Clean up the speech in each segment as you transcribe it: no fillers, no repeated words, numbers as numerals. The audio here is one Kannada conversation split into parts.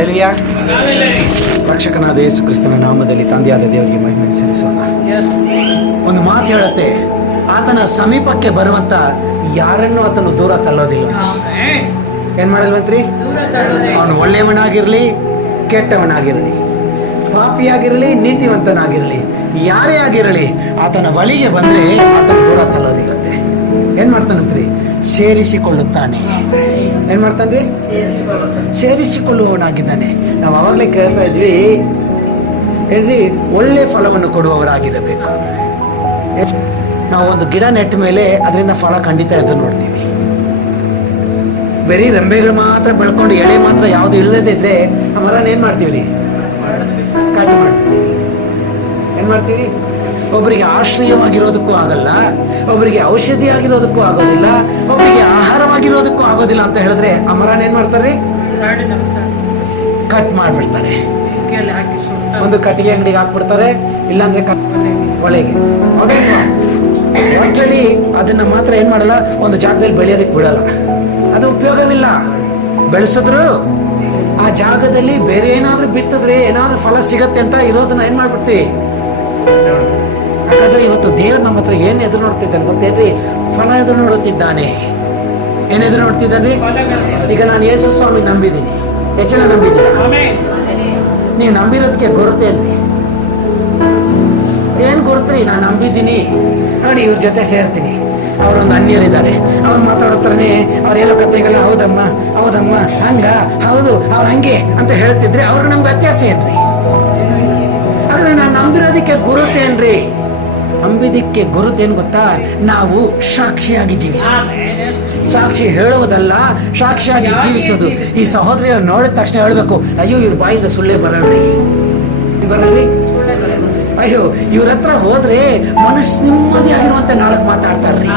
ಹಲ್ಲೆಲೂಯಾ. ರಕ್ಷಕನಾದ ಯೇಸು ಕ್ರಿಸ್ತನ ನಾಮದಲ್ಲಿ ತಂದೆಯಾದ ದೇವರಿಗೆ ಮಹಿಮೆಯನ್ನು ಸಲ್ಲಿಸೋಣ. ಒಂದು ಮಾತು ಹೇಳುತ್ತೆ, ಆತನ ಸಮೀಪಕ್ಕೆ ಬರುವಂತ ಯಾರನ್ನೂ ಆತನು ದೂರ ತಳ್ಳೋದಿಲ್ಲ. ಏನ್ ಮಾಡಲ್ವಂತ್ರಿ? ಅವನು ಒಳ್ಳೆಯವನಾಗಿರ್ಲಿ, ಕೆಟ್ಟವನಾಗಿರಲಿ, ಪಾಪಿಯಾಗಿರಲಿ, ನೀತಿವಂತನಾಗಿರಲಿ, ಯಾರೇ ಆಗಿರಲಿ, ಆತನ ಬಳಿಗೆ ಬಂದ್ರೆ ಆತನ ದೂರ ತಳ್ಳೋದಿಲ್ಲಂತೆ. ಏನ್ ಮಾಡ್ತಾನಂತ್ರಿ? ಸೇರಿಸಿಕೊಳ್ಳುತ್ತಾನೆ. ಏನ್ ಮಾಡ್ತಾನೆ? ಸೇರಿಸಿಕೊಳ್ಳುವವನಾಗಿದ್ದಾನೆ. ನಾವು ಅವಾಗಲೇ ಕೇಳ್ತಾ ಇದ್ವಿ ಏನ್ರಿ, ಒಳ್ಳೆ ಫಲವನ್ನು ಕೊಡುವವರಾಗಿರಬೇಕು. ನಾವು ಒಂದು ಗಿಡ ನೆಟ್ಟ ಮೇಲೆ ಅದರಿಂದ ಫಲ ಖಂಡಿತ ಎದ್ದು ನೋಡ್ತೀವಿ. ಬರೀ ರೆಂಬೆಗಳು ಮಾತ್ರ ಬೆಳ್ಕೊಂಡು ಎಳೆ ಮಾತ್ರ ಯಾವ್ದು ಇಲ್ಲದೇ ಇದ್ರೆ ಆ ಮರನ ಏನ್ ಮಾಡ್ತೀವಿ? ಕಟ್ ಮಾಡ್ತೀವಿ. ಏನ್ ಮಾಡ್ತೀವಿ? ಒಬ್ಬರಿಗೆ ಆಶ್ರಯವಾಗಿರೋದಕ್ಕೂ ಆಗಲ್ಲ, ಒಬ್ಬರಿಗೆ ಔಷಧಿ ಆಗಿರೋದಕ್ಕೂ ಆಗೋದಿಲ್ಲ, ಒಬ್ಬರಿಗೆ ಆಹಾರವಾಗಿರೋದಕ್ಕೂ ಆಗೋದಿಲ್ಲ ಅಂತ ಹೇಳಿದ್ರೆ ಆ ಮರನ ಏನ್ ಮಾಡ್ತಾರೆ? ಕಟ್ ಮಾಡ್ಬಿಡ್ತಾರೆ. ಒಂದು ಕಟ್ಟಿಗೆ ಅಂಗಡಿಗೆ ಹಾಕ್ಬಿಡ್ತಾರೆ, ಇಲ್ಲಾಂದ್ರೆ ಒಳಗೆ ಒಟ್ಟಲ್ಲಿ ಅದನ್ನ ಮಾತ್ರ ಏನ್ ಮಾಡಲ್ಲ, ಒಂದು ಜಾಗದಲ್ಲಿ ಬೆಳೆಯೋದಕ್ಕೆ ಬಿಡಲ್ಲ. ಅದು ಉಪಯೋಗವಿಲ್ಲ. ಬೆಳೆಸಿದ್ರು ಆ ಜಾಗದಲ್ಲಿ ಬೇರೆ ಏನಾದ್ರೂ ಬಿತ್ತಿದ್ರೆ ಏನಾದ್ರೂ ಫಲ ಸಿಗತ್ತೆ ಅಂತ ಇರೋದನ್ನ ಏನ್ ಮಾಡ್ಬಿಡ್ತೀವಿ. ಹಾಗಾದ್ರೆ ಇವತ್ತು ದೇವ್ರು ನಮ್ಮ ಹತ್ರ ಏನ್ ಎದುರು ನೋಡ್ತಿದ್ದಾನೆ ಗೊತ್ತೇನ್ರಿ? ಫಲ ಎದುರು ನೋಡುತ್ತಿದ್ದಾನೆ. ಏನ್ ಎದುರು ನೋಡ್ತಿದ್ದಾನೆ? ಈಗ ನಾನು ಯೇಸು ಸ್ವಾಮಿ ನಂಬಿದ್ದೀನಿ. ಎಷ್ಟು ಜನ ನಂಬಿದ್ದೀರಾ? ನೀವು ನಂಬಿರೋದಕ್ಕೆ ಗುರುತೇನ್ರಿ? ಏನ್ ಗುರುತ್ರಿ? ನಾನು ನಂಬಿದ್ದೀನಿ ನೋಡಿ, ಇವ್ರ ಜೊತೆ ಸೇರ್ತೀನಿ, ಅವರೊಂದು ಅನ್ಯರಿದ್ದಾರೆ, ಅವ್ರು ಮಾತಾಡುತ್ತಾನೆ, ಅವ್ರ ಹೇಳೋ ಕಥೆಗಳ ಹೌದಮ್ಮ ಹೌದಮ್ಮ ಹಂಗ ಹೌದು ಅವ್ರು ಹಂಗೆ ಅಂತ ಹೇಳ್ತಿದ್ರೆ ಅವ್ರಿಗೆ ನಮ್ಗೆ ವ್ಯತ್ಯಾಸ ಏನ್ರಿ? ಆದ್ರೆ ನಾನು ನಂಬಿರೋದಕ್ಕೆ ಗುರುತೇನ್ರಿ? ನಂಬಿದಕ್ಕೆ ಗುರುತೇನ್ ಗೊತ್ತಾ? ನಾವು ಸಾಕ್ಷಿಯಾಗಿ ಜೀವಿಸೋದು. ಸಾಕ್ಷಿ ಹೇಳುವುದಲ್ಲ, ಸಾಕ್ಷಿಯಾಗಿ ಜೀವಿಸೋದು. ಈ ಸಹೋದರಿಯರು ನೋಡಿದ ತಕ್ಷಣ ಹೇಳ್ಬೇಕು, ಅಯ್ಯೋ ಇವ್ರ ಬಾಯಿಂದ ಸುಳ್ಳೇ ಬರಲ್ರಿ. ಅಯ್ಯೋ ಇವ್ರ ಹತ್ರ ಹೋದ್ರೆ ಮನಸ್ಸು ನೆಮ್ಮದಿಯಾಗಿರುವಂತೆ ನಾಳಕ್ ಮಾತಾಡ್ತಾರ್ರಿ.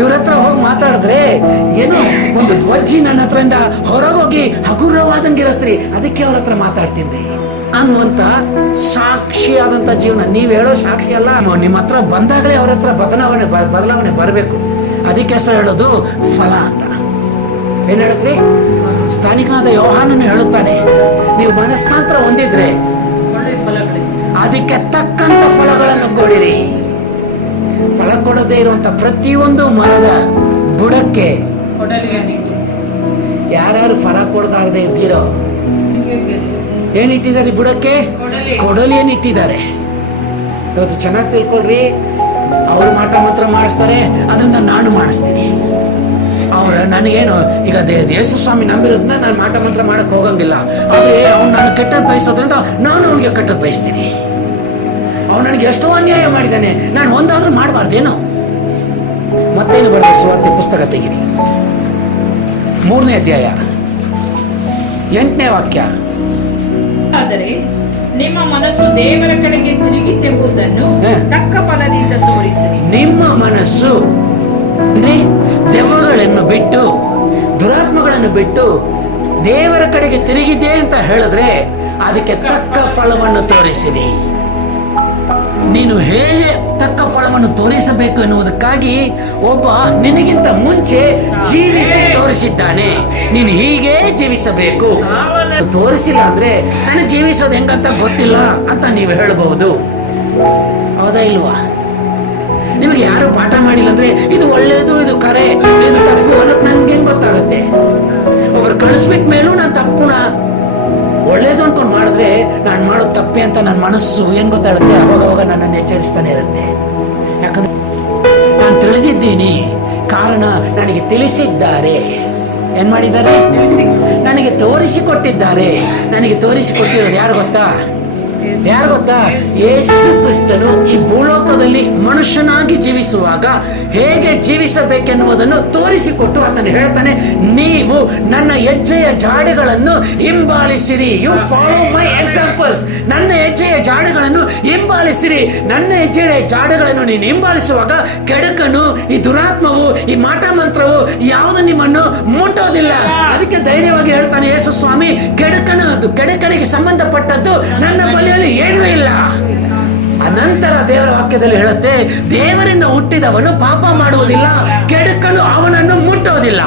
ಇವ್ರ ಹತ್ರ ಹೋಗಿ ಮಾತಾಡಿದ್ರೆ ಏನೋ ಒಂದು ಧ್ವಜಿ ನನ್ನ ಹತ್ರದಿಂದ ಹೊರಗೋಗಿ ಹಗುರವಾದಂಗಿರತ್ರಿ, ಅದಕ್ಕೆ ಅವ್ರ ಹತ್ರ ಮಾತಾಡ್ತೀನಿ ಅನ್ನುವಂತ ಸಾಕ್ಷಿಯಾದಂತ ಜೀವನ. ನೀವ್ ಹೇಳೋ ಸಾಕ್ಷಿ ಅಲ್ಲ, ನಿಮ್ಮ ಹತ್ರ ಬಂದಾಗಲೇ ಅವ್ರ ಹತ್ರ ಬದಲಾವಣೆ ಬರಬೇಕು. ಅದಕ್ಕೆ ಹೆಸರು ಹೇಳೋದು ಫಲ ಅಂತ. ಏನ್ ಹೇಳತ್ರಿ? ಸ್ಥಾನಿಕನಾದ ಯೋಹಾನನು ಹೇಳುತ್ತಾನೆ, ನೀವು ಮನಸ್ಸಾಂತರ ಹೊಂದಿದ್ರೆ ಅದಕ್ಕೆ ತಕ್ಕಂತ ಫಲಗಳನ್ನು ಕೊಡಿರಿ. ಫಲ ಕೊಡದೇ ಇರುವಂತ ಪ್ರತಿಯೊಂದು ಮರದ ಬುಡಕ್ಕೆ ಯಾರ್ಯಾರು ಫಲ ಕೊಡದಾಗದೆ ಇದ್ದೀರೋ ಏನಿಟ್ಟಿದ್ದಾರೆ? ಬುಡಕ್ಕೆ ಕೊಡಲಿಯನ್ನು ಇಟ್ಟಿದ್ದಾರೆ. ಇವತ್ತು ಚೆನ್ನಾಗಿ ತಿಳ್ಕೊಳ್ರಿ, ಅವ್ರು ಮಾಟ ಮಾತ್ರ ಮಾಡಿಸ್ತಾರೆ, ಅದರಿಂದ ನಾನು ಮಾಡಿಸ್ತೀನಿ. ಅವ್ರ ನನಗೇನು ಈಗ ಯೇಸು ಸ್ವಾಮಿ ನಂಬಿರೋದನ್ನ ನಾನು ಮಾಟ ಮಂತ್ರ ಮಾಡಕ್ ಹೋಗಂಗಿಲ್ಲ. ಆದ್ರೆ ಅವ್ನು ನಾನು ಕೆಟ್ಟದ್ ಬಯಸೋದ್ರಿಂದ ನಾನು ಅವನಿಗೆ ಕೆಟ್ಟದ್ ಬಯಸ್ತೀನಿ. ಅವ್ನು ನನಗೆ ಎಷ್ಟೋ ಅನ್ಯಾಯ ಮಾಡಿದ್ದಾನೆ, ನಾನು ಒಂದಾದ್ರೂ ಮಾಡಬಾರ್ದೇನೋ? ಮತ್ತೇನು ಬರೆದ ಸುವಾರ್ತೆ ಪುಸ್ತಕ ತೆಗಿರಿ, 3ನೇ ಅಧ್ಯಾಯ 8ನೇ ವಾಕ್ಯ. ಆದರೆ ನಿಮ್ಮ ಮನಸ್ಸು ದೇವರ ಕಡೆಗೆ ತಿರುಗಿತೆಂಬುದನ್ನು ತಕ್ಕ ಫಲದಿಂದ ತೋರಿಸಿರಿ. ನಿಮ್ಮ ಮನಸ್ಸು ದೆವ್ವಗಳನ್ನು ಬಿಟ್ಟು, ದುರಾತ್ಮಗಳನ್ನು ಬಿಟ್ಟು ದೇವರ ಕಡೆಗೆ ತಿರುಗಿದೆ ಅಂತ ಹೇಳಿದ್ರೆ ಅದಕ್ಕೆ ತಕ್ಕ ಫಲವನ್ನು ತೋರಿಸಿರಿ. ನೀನು ಹೇಗೆ ತಕ್ಕ ಫಲವನ್ನು ತೋರಿಸಬೇಕು ಎನ್ನುವುದಕ್ಕಾಗಿ ಒಬ್ಬ ನಿನಗಿಂತ ಮುಂಚೆ ಜೀವಿಸಿ ತೋರಿಸಿದ್ದಾನೆ. ನೀನು ಹೀಗೆ ಜೀವಿಸಬೇಕು. ತೋರಿಸಿಲ್ಲ ಅಂದ್ರೆ ನನಗೆ ಜೀವಿಸೋದು ಹೆಂಗಂತ ಗೊತ್ತಿಲ್ಲ ಅಂತ ನೀವು ಹೇಳಬಹುದು. ಹೌದಾ ಇಲ್ವಾ? ನಿಮಗೆ ಯಾರು ಪಾಠ ಮಾಡಿಲ್ಲ ಅಂದ್ರೆ ಇದು ಒಳ್ಳೇದು, ಇದು ಕರೆ, ಇದು ತಪ್ಪು ಅನ್ನೋದು ನನ್ಗೆ ಹೆಂಗ್ ಗೊತ್ತಾಗುತ್ತೆ? ಒಬ್ರು ಕಳಿಸ್ಬಿಟ್ಟ ಮೇಲೂ ನಾನು ತಪ್ಪುಣ ಒಳ್ಳೇದು ಅನ್ಕೊಂಡು ಮಾಡಿದ್ರೆ ನಾನು ಮಾಡೋದು ತಪ್ಪೆ ಅಂತ ನನ್ನ ಮನಸ್ಸು ಏನ್ ಗೊತ್ತಾಗುತ್ತೆ? ಅವಾಗ ನನ್ನನ್ನು ಎಚ್ಚರಿಸ್ತಾನೆ ಇರುತ್ತೆ. ಯಾಕಂದ್ರೆ ನಾನು ತಿಳಿದಿದ್ದೀನಿ, ಕಾರಣ ನನಗೆ ತಿಳಿಸಿದ್ದಾರೆ. ಏನ್ ಮಾಡಿದ್ದಾರೆ? ನನಗೆ ತೋರಿಸಿಕೊಟ್ಟಿದ್ದಾರೆ. ನನಗೆ ತೋರಿಸಿಕೊಟ್ಟಿರೋದು ಯಾರು ಗೊತ್ತಾ? ಯೇಸು ಕ್ರಿಸ್ತನು ಈ ಭೂಲೋಕದಲ್ಲಿ ಮನುಷ್ಯನಾಗಿ ಜೀವಿಸುವಾಗ ಹೇಗೆ ಜೀವಿಸಬೇಕೆನ್ನುವುದನ್ನು ತೋರಿಸಿಕೊಟ್ಟು ಆತನು ಹೇಳ್ತಾನೆ, ನೀವು ನನ್ನ ಹೆಜ್ಜೆಯ ಜಾಡುಗಳನ್ನು ಹಿಂಬಾಲಿಸಿರಿ. You follow my examples. ನನ್ನ ಹೆಜ್ಜೆಯ ಜಾಡುಗಳನ್ನು ಹಿಂಬಾಲಿಸಿರಿ. ನನ್ನ ಹೆಜ್ಜೆಯ ಜಾಡುಗಳನ್ನು ನೀನು ಹಿಂಬಾಲಿಸುವಾಗ ಕೆಡುಕನು, ಈ ದುರಾತ್ಮವು, ಈ ಮಾಟ ಮಂತ್ರವು ಯಾವುದು ನಿಮ್ಮನ್ನು ಮುಟ್ಟೋದಿಲ್ಲ. ಅದಕ್ಕೆ ಧೈರ್ಯವಾಗಿ ಹೇಳ್ತಾನೆ ಯೇಸು ಸ್ವಾಮಿ, ಕೆಡುಕನಿಗೆ ಸಂಬಂಧಪಟ್ಟದ್ದು ನನ್ನ ಬಳಿಯಲ್ಲಿ ಏನೂ ಇಲ್ಲ. ಅನಂತರ ದೇವರ ವಾಕ್ಯದಲ್ಲಿ ಹೇಳುತ್ತೆ, ದೇವರಿಂದ ಹುಟ್ಟಿದವನು ಪಾಪ ಮಾಡುವುದಿಲ್ಲ, ಕೆಡುಕನು ಅವನನ್ನು ಮುಟ್ಟೋದಿಲ್ಲ.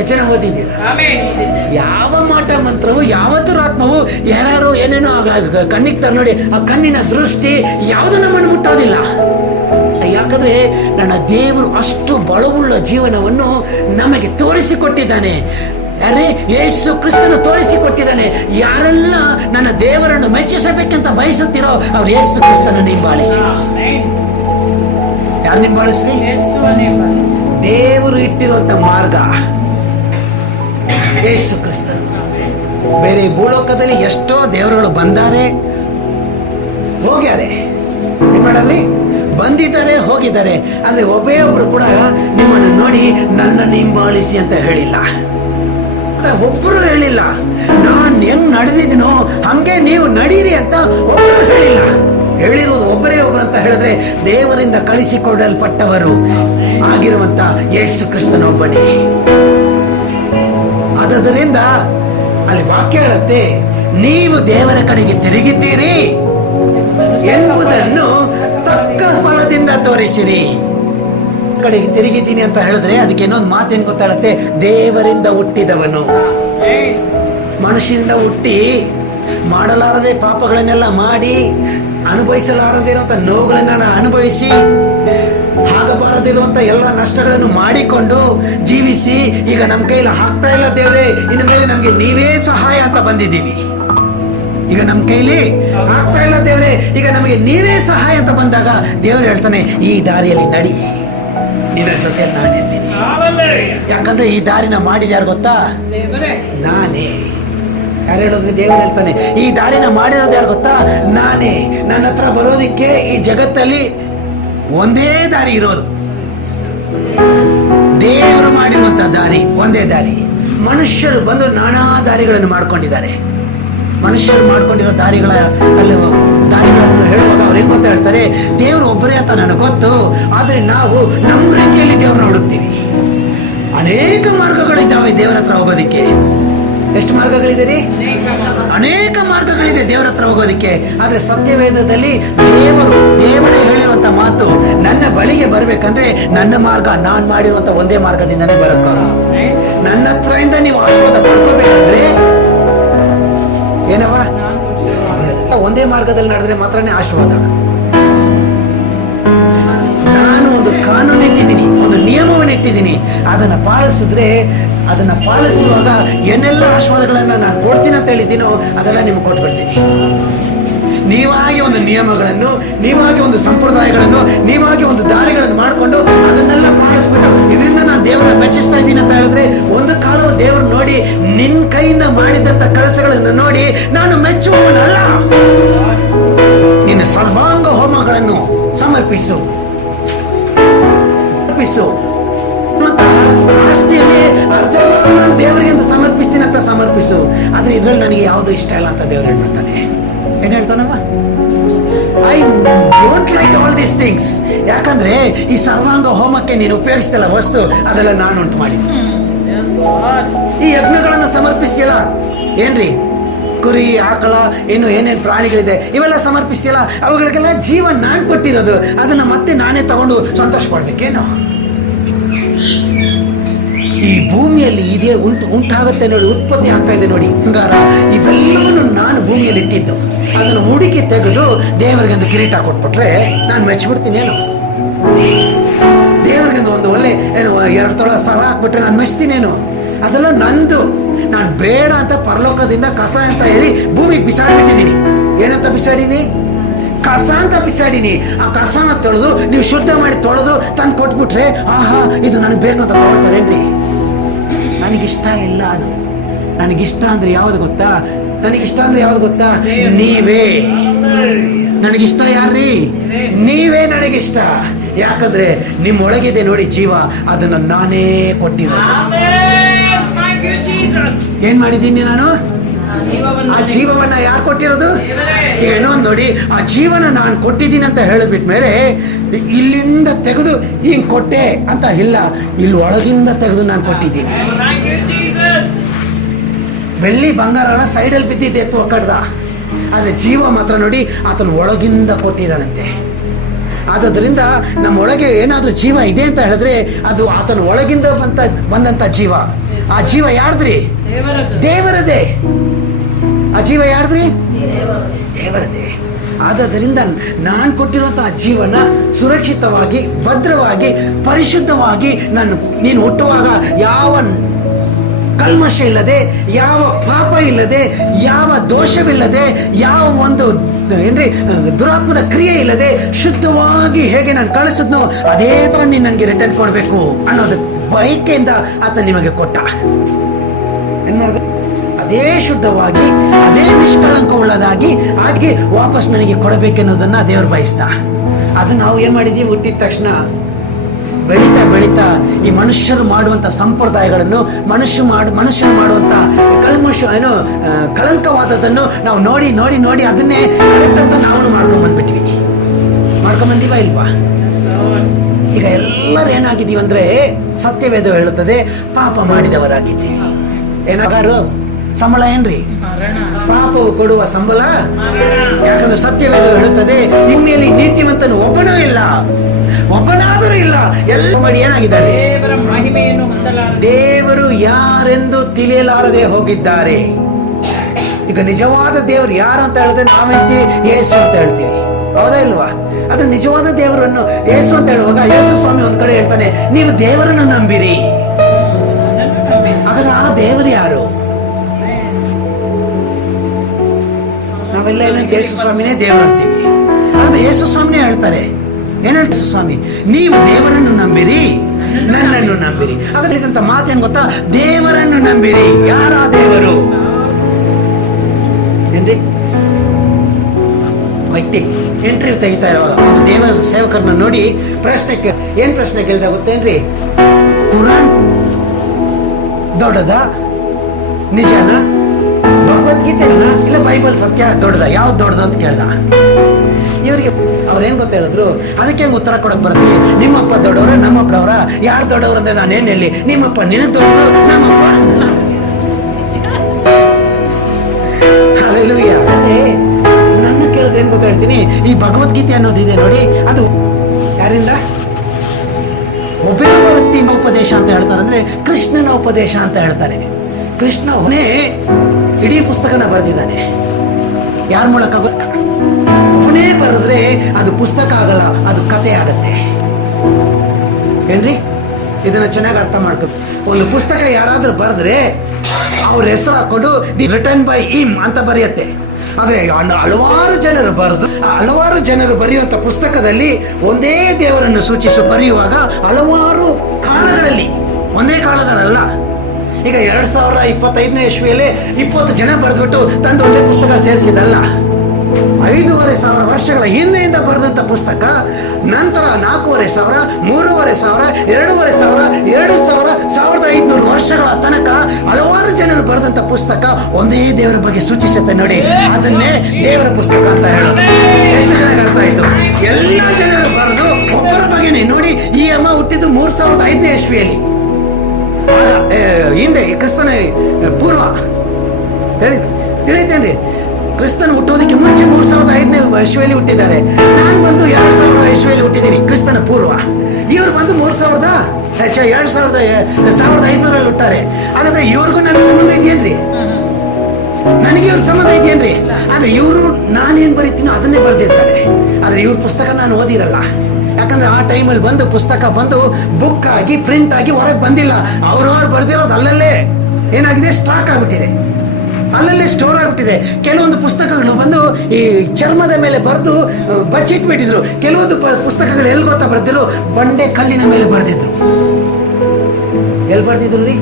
ಎಷ್ಟು ಜನ ಓದಿದ್ದೀರಾ? ಆಮೆನ್. ಓದಿದ್ದೇನೆ. ಯಾವ ಮಾಟ ಮಂತ್ರವು ಯಾವ ದುರಾತ್ಮವು ಯಾರು ಏನೇನೋ ಕಣ್ಣಿಗೆ ತರ ನೋಡಿ, ಆ ಕಣ್ಣಿನ ದೃಷ್ಟಿ ಯಾವುದು ನಮ್ಮನ್ನು ಮುಟ್ಟೋದಿಲ್ಲ. ಯಾಕಂದ್ರೆ ನನ್ನ ದೇವರು ಅಷ್ಟು ಬಲವುಳ್ಳ ಜೀವನವನ್ನು ನಮಗೆ ತೋರಿಸಿಕೊಟ್ಟಿದ್ದಾನೆ. ಅರೆ, ಯೇಸು ಕ್ರಿಸ್ತನು ತೋರಿಸಿಕೊಟ್ಟಿದ್ದಾನೆ. ಯಾರೆಲ್ಲ ನನ್ನ ದೇವರನ್ನು ಮೆಚ್ಚಿಸಬೇಕಂತ ಬಯಸುತ್ತೀರೋ ಅವ್ರು ಯೇಸು ಕ್ರಿಸ್ತನ ಹಿಂಬಾಲಿಸಿ. ಆಮೆನ್. ಯಾರು ಹಿಂಬಾಲಿಸ್ರಿ? ಯೇಸುವನ್ನೇ ಬಾಳಿಸಿ. ದೇವರು ಇಟ್ಟಿರುವಂತ ಮಾರ್ಗ ಯೇಸು ಕ್ರಿಸ್ತನು. ಬೇರೆ ಭೂಲೋಕದಲ್ಲಿ ಎಷ್ಟೋ ದೇವರುಗಳು ಬಂದಾರೆ, ಹೋಗ್ಯಾರೆ. ಏನ್ ಮಾಡಲಿ? ಬಂದಿದ್ದಾರೆ, ಹೋಗಿದ್ದಾರೆ. ಆದ್ರೆ ಒಬ್ಬೇ ಒಬ್ರು ಕೂಡ ನಿಮ್ಮನ್ನು ನೋಡಿ ನನ್ನನ್ನು ಹಿಂಬಾಲಿಸಿ ಅಂತ ಹೇಳಿಲ್ಲ. ಒಬ್ಬರು ಹೇಳಿಲ್ಲ. ನಾನ್ ಹೆಂಗ್ ನಡೆದಿದ್ದೀನೋ ಹಂಗೆ ನೀವು ನಡೀರಿ ಅಂತ ಒಬ್ಬರು ಹೇಳಿಲ್ಲ. ಹೇಳಿರುವುದು ಒಬ್ಬರೇ ಒಬ್ಬರು ಅಂತ ಹೇಳಿದ್ರೆ ದೇವರಿಂದ ಕಳಿಸಿಕೊಡಲ್ಪಟ್ಟವರು ಆಗಿರುವಂತ ಯೇಸು ಕ್ರಿಸ್ತನೊಬ್ಬನೇ. ಆದ್ದರಿಂದ ಅಲ್ಲಿ ವಾಕ್ಯ ಹೇಳುತ್ತೆ, ನೀವು ದೇವರ ಕಡೆಗೆ ತಿರುಗಿದ್ದೀರಿ ಎಂಬುದನ್ನು ತಕ್ಕ ಫಲದಿಂದ ತೋರಿಸಿರಿ. ಕಡೆಗೆ ತಿರುಗಿದ್ದೀನಿ ಅಂತ ಹೇಳಿದ್ರೆ ಅದಕ್ಕೆ ಇನ್ನೊಂದು ಮಾತೇನು ಗೊತ್ತಾಗುತ್ತೆ? ದೇವರಿಂದ ಹುಟ್ಟಿದವನು. ಮನುಷ್ಯನಿಂದ ಹುಟ್ಟಿ ಮಾಡಲಾರದೆ ಪಾಪಗಳನ್ನೆಲ್ಲ ಮಾಡಿ ಅನುಭವಿಸಲಾರದೇ ಇರುವಂತ ನೋವುಗಳನ್ನೆಲ್ಲ ಅನುಭವಿಸಿ ಆಗಬಾರದಿರುವಂತ ಎಲ್ಲ ನಷ್ಟಗಳನ್ನು ಮಾಡಿಕೊಂಡು ಜೀವಿಸಿ ಈಗ ನಮ್ಮ ಕೈಲಿ ಆಗ್ತಾ ಇಲ್ಲ ದೇವರೇ, ಇನ್ನು ಮೇಲೆ ನಮ್ಗೆ ನೀವೇ ಸಹಾಯ ಅಂತ ಬಂದಿದ್ದೀವಿ. ಈಗ ನಮ್ಮ ಕೈಲಿ ಆಗ್ತಾ ಇಲ್ಲ ದೇವರೇ, ಈಗ ನಮಗೆ ನೀವೇ ಸಹಾಯ ಅಂತ ಬಂದಾಗ ದೇವರು ಹೇಳ್ತಾನೆ, ಈ ದಾರಿಯಲ್ಲಿ ನಡಿ, ನಿನ್ನ ಜೊತೆ ನಾನಿದ್ದೀನಿ. ಯಾಕಂದ್ರೆ ಈ ದಾರಿನ ಮಾಡಿದ ಯಾರು ಗೊತ್ತಾ? ನಾನೇ. ಯಾರು ಹೇಳಿದ್ರೆ? ದೇವರು ಹೇಳ್ತಾನೆ, ಈ ದಾರಿನ ಮಾಡಿರೋದು ಯಾರು ಗೊತ್ತಾ? ನಾನೇ. ನನ್ನ ಹತ್ರ ಬರೋದಿಕ್ಕೆ ಈ ಜಗತ್ತಲ್ಲಿ ಒಂದೇ ದಾರಿ ಇರೋದು, ದೇವರು ಮಾಡಿರುವಂತ ದಾರಿ ಒಂದೇ ದಾರಿ. ಮನುಷ್ಯರು ಬಂದು ನಾನಾ ದಾರಿಗಳನ್ನು ಮಾಡ್ಕೊಂಡಿದ್ದಾರೆ. ಮನುಷ್ಯರು ಮಾಡ್ಕೊಂಡಿರೋ ದಾರಿಗಳನ್ನು ಹೇಳುವಾಗ ಅವ್ರು ಏನ್ ಗೊತ್ತಾ ಹೇಳ್ತಾರೆ? ದೇವರು ಒಬ್ಬರೇ ಅಂತ ನನಗೆ ಗೊತ್ತು, ಆದ್ರೆ ನಾವು ನಮ್ಮ ರೀತಿಯಲ್ಲಿ ದೇವ್ರನ್ನ ಹುಡುಕ್ತೀವಿ. ಅನೇಕ ಮಾರ್ಗಗಳಿದ್ದಾವೆ ದೇವರ ಹತ್ರ ಹೋಗೋದಿಕ್ಕೆ. ಎಷ್ಟು ಮಾರ್ಗಗಳಿದೆ ರೀ? ಅನೇಕ ಮಾರ್ಗಗಳಿದೆ ದೇವರ ಹತ್ರ ಹೋಗೋದಿಕ್ಕೆ. ಆದ್ರೆ ಸತ್ಯವೇದದಲ್ಲಿ ದೇವರೇ ಹೇಳಿರುವಂತ ಮಾತು, ನನ್ನ ಬಳಿಗೆ ಬರ್ಬೇಕಂದ್ರೆ ನನ್ನ ಮಾರ್ಗ ನಾನ್ ಮಾಡಿರುವಂತ ಒಂದೇ ಮಾರ್ಗದಿಂದನೇ ಬರಕ್ಕಾಗದು. ನನ್ನ ಹತ್ರದಿಂದ ನೀವು ಆಶೀರ್ವಾದ ಪಡ್ಕೋಬೇಕಂದ್ರೆ ಏನವ? ಒಂದೇ ಮಾರ್ಗದಲ್ಲಿ ನಡೆದ್ರೆ ಮಾತ್ರನೇ ಆಶೀರ್ವಾದ. ನಾನು ಒಂದು ಕಾನೂನು ಇಟ್ಟಿದ್ದೀನಿ, ಒಂದು ನಿಯಮವನ್ನು ಇಟ್ಟಿದ್ದೀನಿ. ಅದನ್ನ ಪಾಲಿಸುವಾಗ ಏನೆಲ್ಲ ಆಶೀರ್ವಾದಗಳನ್ನ ನಾನು ಕೊಡ್ತೀನಿ ಅಂತ ಹೇಳಿದ್ದೀನೋ ಅದೆಲ್ಲ ನಿಮ್ಗೆ ಕೊಟ್ಬಿಡ್ತೀನಿ. ನೀವಾಗಿ ಒಂದು ನಿಯಮಗಳನ್ನು, ನೀವಾಗಿ ಒಂದು ಸಂಪ್ರದಾಯಗಳನ್ನು, ನೀವಾಗಿ ಒಂದು ದಾರಿಗಳನ್ನು ಮಾಡಿಕೊಂಡು ಅದನ್ನೆಲ್ಲ ಪಾಲಿಸ್ಬಿಟ್ಟು ಇದರಿಂದ ನಾನು ದೇವರನ್ನ ಮೆಚ್ಚಿಸ್ತಾ ಇದ್ದೀನಿ ಅಂತ ಹೇಳಿದ್ರೆ, ಒಂದು ಕಾಲವು ದೇವರು ನೋಡಿ ನಿನ್ ಕೈಯಿಂದ ಮಾಡಿದಂತ ಕೆಲಸಗಳನ್ನು ನೋಡಿ ನಾನು ಮೆಚ್ಚುವವನಲ್ಲ. ನಿನ್ನ ಸರ್ವಾಂಗ ಹೋಮಗಳನ್ನು ಸಮರ್ಪಿಸು. ಮತ್ತು ಆಸ್ತಿಯಲ್ಲಿ ಅರ್ಧ ನಾನು ದೇವರಿಗೆ ಅಂತ ಸಮರ್ಪಿಸ್ತೀನಿ ಅಂತ ಸಮರ್ಪಿಸು. ಆದ್ರೆ ಇದ್ರಲ್ಲಿ ನನಗೆ ಯಾವುದು ಇಷ್ಟ ಇಲ್ಲ ಅಂತ ದೇವರು ಹೇಳ್ಬಿಡ್ತಾನೆ. ಏನ್ ಹೇಳ್ತಾನವ? I don't like all these things. ಯಾಕಂದ್ರೆ ಈ ಸರ್ವಾಂಗ ಹೋಮಕ್ಕೆ ನೀನು ಉಪಯೋಗಿಸ್ತಲ್ಲ ವಸ್ತು, ಅದೆಲ್ಲ ನಾನು ಉಂಟು ಮಾಡಿದ್ದು. ಈ ಯಜ್ಞಗಳನ್ನು ಸಮರ್ಪಿಸ್ತಿಯಲ್ಲ, ಏನ್ರಿ ಕುರಿ ಆಕಳ ಇನ್ನು ಏನೇನು ಪ್ರಾಣಿಗಳಿದೆ ಇವೆಲ್ಲ ಸಮರ್ಪಿಸ್ತಿಯಲ್ಲ, ಅವುಗಳಿಗೆಲ್ಲ ಜೀವ ನಾನ್ ಕೊಟ್ಟಿರೋದು. ಅದನ್ನ ಮತ್ತೆ ನಾನೇ ತಗೊಂಡು ಸಂತೋಷ ಪಡ್ಬೇಕೇನು? ಈ ಭೂಮಿಯಲ್ಲಿ ಇದೇ ಉಂಟಾಗುತ್ತೆ ನೋಡಿ, ಉತ್ಪತ್ತಿ ಆಗ್ತಾ ಇದೆ ನೋಡಿ, ಬಂಗಾರ ಇವೆಲ್ಲವನ್ನು ನಾನು ಭೂಮಿಯಲ್ಲಿ ಇಟ್ಟಿದ್ದು. ಅದನ್ನು ಹುಡುಕಿ ತೆಗೆದು ದೇವರಿಗೆ ಒಂದು ಕಿರೀಟ ಕೊಟ್ಬಿಟ್ರೆ ನಾನು ಮೆಚ್ಚಿಬಿಡ್ತೀನಿ ಏನು? ದೇವರಿಗೆ ಒಂದು ಒಳ್ಳೆ ಏನು 2 ತೊಳ ಸರ ಹಾಕ್ಬಿಟ್ರೆ ನಾನು ಮೆಚ್ತೀನೇನು? ಅದೆಲ್ಲ ನಂದು. ನಾನು ಬೇಡ ಅಂತ ಪರಲೋಕದಿಂದ ಕಸ ಅಂತ ಹೇಳಿ ಭೂಮಿಗೆ ಬಿಸಾಡಿಬಿಟ್ಟಿದ್ದೀನಿ. ಏನಂತ ಬಿಸಾಡೀನಿ? ಕಸ ಅಂತ ಬಿಸಾಡೀನಿ. ಆ ಕಸನ ತೊಳೆದು ನೀವು ಶುದ್ಧ ಮಾಡಿ ತೊಳೆದು ತಂದು ಕೊಟ್ಬಿಟ್ರೆ ಆಹಾ ಇದು ನನಗೆ ಬೇಕು ಅಂತ ತೊಗೊಳ್ತಾರೇನ್ರಿ? ನನಗಿಷ್ಟ ಇಲ್ಲ ಅದು. ನನಗಿಷ್ಟ ಅಂದ್ರೆ ಯಾವ್ದು ಗೊತ್ತಾ? ನೀವೇ. ನನಗಿಷ್ಟ ಯಾರ್ರೀ? ನೀವೇ ನನಗಿಷ್ಟ. ಯಾಕಂದ್ರೆ ನಿಮ್ಮೊಳಗಿದೆ ನೋಡಿ ಜೀವ, ಅದನ್ನ ನಾನೇ ಕೊಟ್ಟಿರೋದು. ಏನ್ ಮಾಡಿದ್ದೀನಿ ನಾನು? ಆ ಜೀವವನ್ನ ಯಾರು ಕೊಟ್ಟಿರೋದು? ಏನೋ ನೋಡಿ, ಆ ಜೀವನ ನಾನು ಕೊಟ್ಟಿದ್ದೀನಿ ಅಂತ ಹೇಳಿಬಿಟ್ಮೇಲೆ ಇಲ್ಲಿಂದ ತೆಗೆದು ಹಿಂಗ್ ಕೊಟ್ಟೆ ಅಂತ ಇಲ್ಲ, ಇಲ್ಲಿ ಒಳಗಿಂದ ತೆಗೆದು ನಾನು ಕೊಟ್ಟಿದ್ದೀನಿ. ಬೆಳ್ಳಿ ಬಂಗಾರ ಸೈಡಲ್ಲಿ ಬಿದ್ದಿದ್ದೆ ಎತ್ತು ಒಕ್ಕಡ್ದ, ಆದ್ರೆ ಜೀವ ಮಾತ್ರ ನೋಡಿ ಆತನ ಒಳಗಿಂದ ಕೊಟ್ಟಿದ್ದಾನಂತೆ. ಆದ್ದರಿಂದ ನಮ್ಮ ಒಳಗೆ ಏನಾದ್ರೂ ಜೀವ ಇದೆ ಅಂತ ಹೇಳಿದ್ರೆ ಅದು ಆತನ ಒಳಗಿಂದ ಬಂದಂತ ಜೀವ. ಆ ಜೀವ ಯಾರ್ದ್ರಿ? ದೇವರದ್ದು. ದೇವರದೇ. ಆ ಜೀವ ಯಾರ್ದ್ರಿ? ದೇವರದೇ. ಆದ್ದರಿಂದ ನಾನು ಕೊಟ್ಟಿರುವಂತಹ ಜೀವನ ಸುರಕ್ಷಿತವಾಗಿ, ಭದ್ರವಾಗಿ, ಪರಿಶುದ್ಧವಾಗಿ ನೀನು ಹುಟ್ಟುವಾಗ ಯಾವ ಕಲ್ಮಶ ಇಲ್ಲದೆ, ಯಾವ ಪಾಪ ಇಲ್ಲದೆ, ಯಾವ ದೋಷವಿಲ್ಲದೆ, ಯಾವ ಒಂದು ಏನ್ರಿ ದುರಾತ್ಮದ ಕ್ರಿಯೆ ಇಲ್ಲದೆ ಶುದ್ಧವಾಗಿ ಹೇಗೆ ನಾನು ಕಳಿಸಿದ್ನೋ ಅದೇ ತರ ನೀನು ನನಗೆ ರಿಟರ್ನ್ ಕೊಡಬೇಕು ಅನ್ನೋದು ಬಯಕೆಯಿಂದ ಆತ ನಿಮಗೆ ಕೊಟ್ಟ. ಏನ್ ಮಾಡಿದ? ಅದೇ ಶುದ್ಧವಾಗಿ, ಅದೇ ನಿಷ್ಕಳಂಕವುಳ್ಳದಾಗಿ ಹಾಗೆ ವಾಪಸ್ ನನಗೆ ಕೊಡಬೇಕೆನ್ನೋದನ್ನ ದೇವರು ಬಯಸ್ದ. ಅದು ನಾವು ಏನ್ ಮಾಡಿದೀವಿ? ಹುಟ್ಟಿದ ತಕ್ಷಣ ಬೆಳೀತಾ ಬೆಳೀತಾ ಈ ಮನುಷ್ಯರು ಮಾಡುವಂತ ಸಂಪ್ರದಾಯಗಳನ್ನು, ಮನುಷ್ಯರು ಮಾಡುವಂತ ಕಳಂಕವಾದದನ್ನು ನಾವು ನೋಡಿ ನೋಡಿ ನೋಡಿ ಅದನ್ನೇ ಕರೆಕ್ಟ್ ಅಂತ ನಾವು ಮಾಡ್ಕೊಂಡ್ಬಂದಿವ ಇಲ್ವಾ? ಈಗ ಎಲ್ಲರೂ ಏನಾಗಿದ್ದೀವಿ ಅಂದ್ರೆ, ಸತ್ಯವೇದ ಹೇಳುತ್ತದೆ ಪಾಪ ಮಾಡಿದವರಾಗಿದ್ದೀವಿ. ಏನಾಗಾರು ಸಂಬಳ ಏನ್ರಿ? ಪಾಪವು ಕೊಡುವ ಸಂಬಳ. ಯಾಕಂದ್ರೆ ಸತ್ಯವೇದ ಹೇಳುತ್ತದೆ ಭೂಮಿಯಲ್ಲಿ ನೀತಿವಂತನು ಒಬ್ಬನಾದರೂ ಇಲ್ಲ, ಎಲ್ಲ ಮಾಡಿ ಏನಾಗಿದ್ದಾರೆ? ದೇವರು ಯಾರೆಂದು ತಿಳಿಯಲಾರದೆ ಹೋಗಿದ್ದಾರೆ. ಈಗ ನಿಜವಾದ ದೇವರು ಯಾರು ಅಂತ ಹೇಳಿದ್ರೆ ನಾವೆಂತೀವಿ? ಯೇಸು ಅಂತ ಹೇಳ್ತೀವಿ, ಹೌದಾ ಇಲ್ವಾ? ಅದು ನಿಜವಾದ ದೇವರನ್ನು ಯೇಸು ಅಂತ ಹೇಳುವಾಗ ಯೇಸು ಸ್ವಾಮಿ ಒಂದ್ ಕಡೆ ಹೇಳ್ತಾನೆ, ನೀವು ದೇವರನ್ನು ನಂಬಿರಿ. ಹಾಗಾದ್ರೆ ಆ ದೇವರು ಯಾರು? ನಾವೆಲ್ಲ ಏನಂತ ಯೇಸು ಸ್ವಾಮಿನೇ ದೇವರು ಅಂತೀವಿ. ಆದ್ರೆ ಯೇಸು ಸ್ವಾಮಿನೇ ಹೇಳ್ತಾರೆ, ಏನಂತ ಯೇಸು ಸ್ವಾಮಿ, ನೀವು ದೇವರನ್ನು ನಂಬಿರಿ, ನನ್ನನ್ನು ನಂಬಿರಿ. ಹಾಗಾದ್ರೆ ಇದಂತ ಮಾತೇನ್ ಗೊತ್ತಾ? ದೇವರನ್ನು ನಂಬಿರಿ. ಯಾರ ದೇವರು? ಏನ್ರಿ? ವ್ಯಕ್ತಿ ಇಂಟರ್ವ್ಯೂ ತೆಗಿತಾ ಇರುವಾಗ ಒಂದು ದೇವರ ಸೇವಕರನ್ನ ನೋಡಿ ಏನ್ ಪ್ರಶ್ನೆ ಕೇಳಿದ ಗೊತ್ತೇನ್ರಿ? ಕುರಾನ್ ದೊಡ್ಡದ, ನಿಜನ, ಭಗವದ್ಗೀತೆನ, ಇಲ್ಲ ಬೈಬಲ್ ಸತ್ಯ ದೊಡ್ಡದ, ಯಾವ್ದು ದೊಡ್ಡದು ಅಂತ ಕೇಳ್ದ. ಇವರಿಗೆ ಅವ್ರೇನ್ ಗೊತ್ತ ಹೇಳಿದ್ರು? ಅದಕ್ಕೆ ಹೆಂಗ್ ಉತ್ತರ ಕೊಡಕ್ ಬರುತ್ತೆ? ನಿಮ್ಮಪ್ಪ ದೊಡ್ಡವ್ರ, ನಮ್ಮಪ್ಪ ದೊಡ್ಡವ್ರ? ಯಾರು ದೊಡ್ಡವ್ರ ಅಂದ್ರೆ ನಾನೇನ್ ಹೇಳಿ? ನಿಮ್ಮಪ್ಪ ನಿನಗ್ ದೊಡ್ಡದು, ನಮ್ಮಪ್ಪ. ಹಲ್ಲೆಲೂಯಾ. ಆದ್ರೆ ನನ್ನ ಕೇಳಿದ್ರೆ ಏನ್ ಗೊತ್ತ ಹೇಳ್ತೀನಿ? ಈ ಭಗವದ್ಗೀತೆ ಅನ್ನೋದಿದೆ ನೋಡಿ, ಅದು ಯಾರಿಂದ? ಒಬ್ಬ ವ್ಯಕ್ತಿಯ ಉಪದೇಶ ಅಂತ ಹೇಳ್ತಾರೆ, ಅಂದ್ರೆ ಕೃಷ್ಣನ ಉಪದೇಶ ಅಂತ ಹೇಳ್ತಾರೆ. ಕೃಷ್ಣ ಅವನೇ ಇಡೀ ಪುಸ್ತಕನ ಬರೆದಿದ್ದಾನೆ. ಯಾರ ಮೂಲಕ? ಅವನೇ ಬರೆದ್ರೆ ಅದು ಪುಸ್ತಕ ಆಗಲ್ಲ, ಅದು ಕತೆ ಆಗತ್ತೆ. ಏನ್ರಿ? ಇದನ್ನ ಚೆನ್ನಾಗಿ ಅರ್ಥ ಮಾಡ್ಕೊ. ಒಂದು ಪುಸ್ತಕ ಯಾರಾದ್ರೂ ಬರೆದ್ರೆ ಅವ್ರ ಹೆಸರು ಹಾಕೊಂಡು ದಿ ರಿಟರ್ನ್ ಬೈ ಹಿಮ್ ಅಂತ ಬರೆಯತ್ತೆ. ಆದ್ರೆ ಹಲವಾರು ಜನರು ಬರೆಯುವಂತ ಪುಸ್ತಕದಲ್ಲಿ ಒಂದೇ ದೇವರನ್ನು ಬರೆಯುವಾಗ ಹಲವಾರು ಕಾಲಗಳಲ್ಲಿ, ಒಂದೇ ಕಾಲದಲ್ಲ. ಈಗ 2025ನೇ ಇಸ್ವಿಯಲ್ಲಿ 20 ಜನ ಬರೆದ್ಬಿಟ್ಟು ತಂದು ಒಂದೇ ಪುಸ್ತಕ ಸೇರಿಸಿದಲ್ಲ. 5,500 ವರ್ಷಗಳ ಹಿಂದೆಯಿಂದ ಬರೆದಂತ ಪುಸ್ತಕ, ನಂತರ 4,500, 3,500, 2,500, 2,000, 1,500 ವರ್ಷಗಳ ತನಕ ಹಲವಾರು ಜನರು ಬರೆದಂತ ಪುಸ್ತಕ ಒಂದೇ ದೇವರ ಬಗ್ಗೆ ಸೂಚಿಸುತ್ತೆ ನೋಡಿ. ಅದನ್ನೇ ದೇವರ ಪುಸ್ತಕ ಅಂತ ಹೇಳೋದು. ಎಷ್ಟು ಚೆನ್ನಾಗಿ ಅರ್ಥ ಆಯ್ತು? ಎಲ್ಲ ಜನರು ಬರೆದು ಒಬ್ಬರ ಬಗ್ಗೆನೇ ನೋಡಿ. ಈ ಅಮ್ಮ ಹುಟ್ಟಿದ್ದು 3005ನೇ ಇಸ್ವಿಯಲ್ಲಿ, ಹಿಂದೆ ಕ್ರಿಸ್ತನ ಪೂರ್ವ. ತಿಳಿತೇನ್ರಿ? ಕ್ರಿಸ್ತನ್ ಹುಟ್ಟೋದಕ್ಕೆ ಮುಂಚೆ 3005ನೇ ಇಸ್ವಿಯಲ್ಲಿ ಹುಟ್ಟಿದ್ದಾರೆ. ನಾನು ಬಂದು 2000 ಇಸ್ವಿಯಲ್ಲಿ ಹುಟ್ಟಿದ್ದೀನಿ, ಕ್ರಿಸ್ತನ ಪೂರ್ವ. ಇವ್ರು ಬಂದು 1500 ಹುಟ್ಟಾರೆ. ಹಾಗಾದ್ರೆ ಇವ್ರಿಗೂ ನನಗೆ ಸಂಬಂಧ ಇದೆಯೇನ್ರಿ? ನನಗೆ ಇವ್ರ ಸಂಬಂಧ ಇದೆಯೇನ್ರಿ? ಆದ್ರೆ ಇವರು ನಾನೇನ್ ಬರೀತೀನೋ ಅದನ್ನೇ ಬರೆದಿರ್ತಾರೆ. ಆದ್ರೆ ಇವ್ರ ಪುಸ್ತಕ ನಾನು ಓದಿರಲ್ಲ. ಯಾಕಂದ್ರೆ ಆ ಟೈಮಲ್ಲಿ ಬಂದು ಪುಸ್ತಕ ಬಂದು ಬುಕ್ ಆಗಿ ಪ್ರಿಂಟ್ ಆಗಿ ಹೊರಗೆ ಬಂದಿಲ್ಲ. ಅವ್ರವ್ರು ಬರ್ದಿರೋದು ಅಲ್ಲಲ್ಲೇ ಏನಾಗಿದೆ? ಸ್ಟಾಕ್ ಆಗ್ಬಿಟ್ಟಿದೆ, ಅಲ್ಲಲ್ಲೇ ಸ್ಟೋರ್ ಆಗ್ಬಿಟ್ಟಿದೆ. ಕೆಲವೊಂದು ಪುಸ್ತಕಗಳು ಬಂದು ಈ ಚರ್ಮದ ಮೇಲೆ ಬರೆದು ಬಚ್ಚಿಟ್ಬಿಟ್ಟಿದ್ರು. ಕೆಲವೊಂದು ಪುಸ್ತಕಗಳು ಎಲ್ಲಿ ಗೊತ್ತಾ ಬರ್ದಿದ್ರು? ಬಂಡೆ ಕಲ್ಲಿನ ಮೇಲೆ ಬರ್ದಿದ್ರು. ಎಲ್ಲಿ ಬರ್ದಿದ್ರು ರೀ?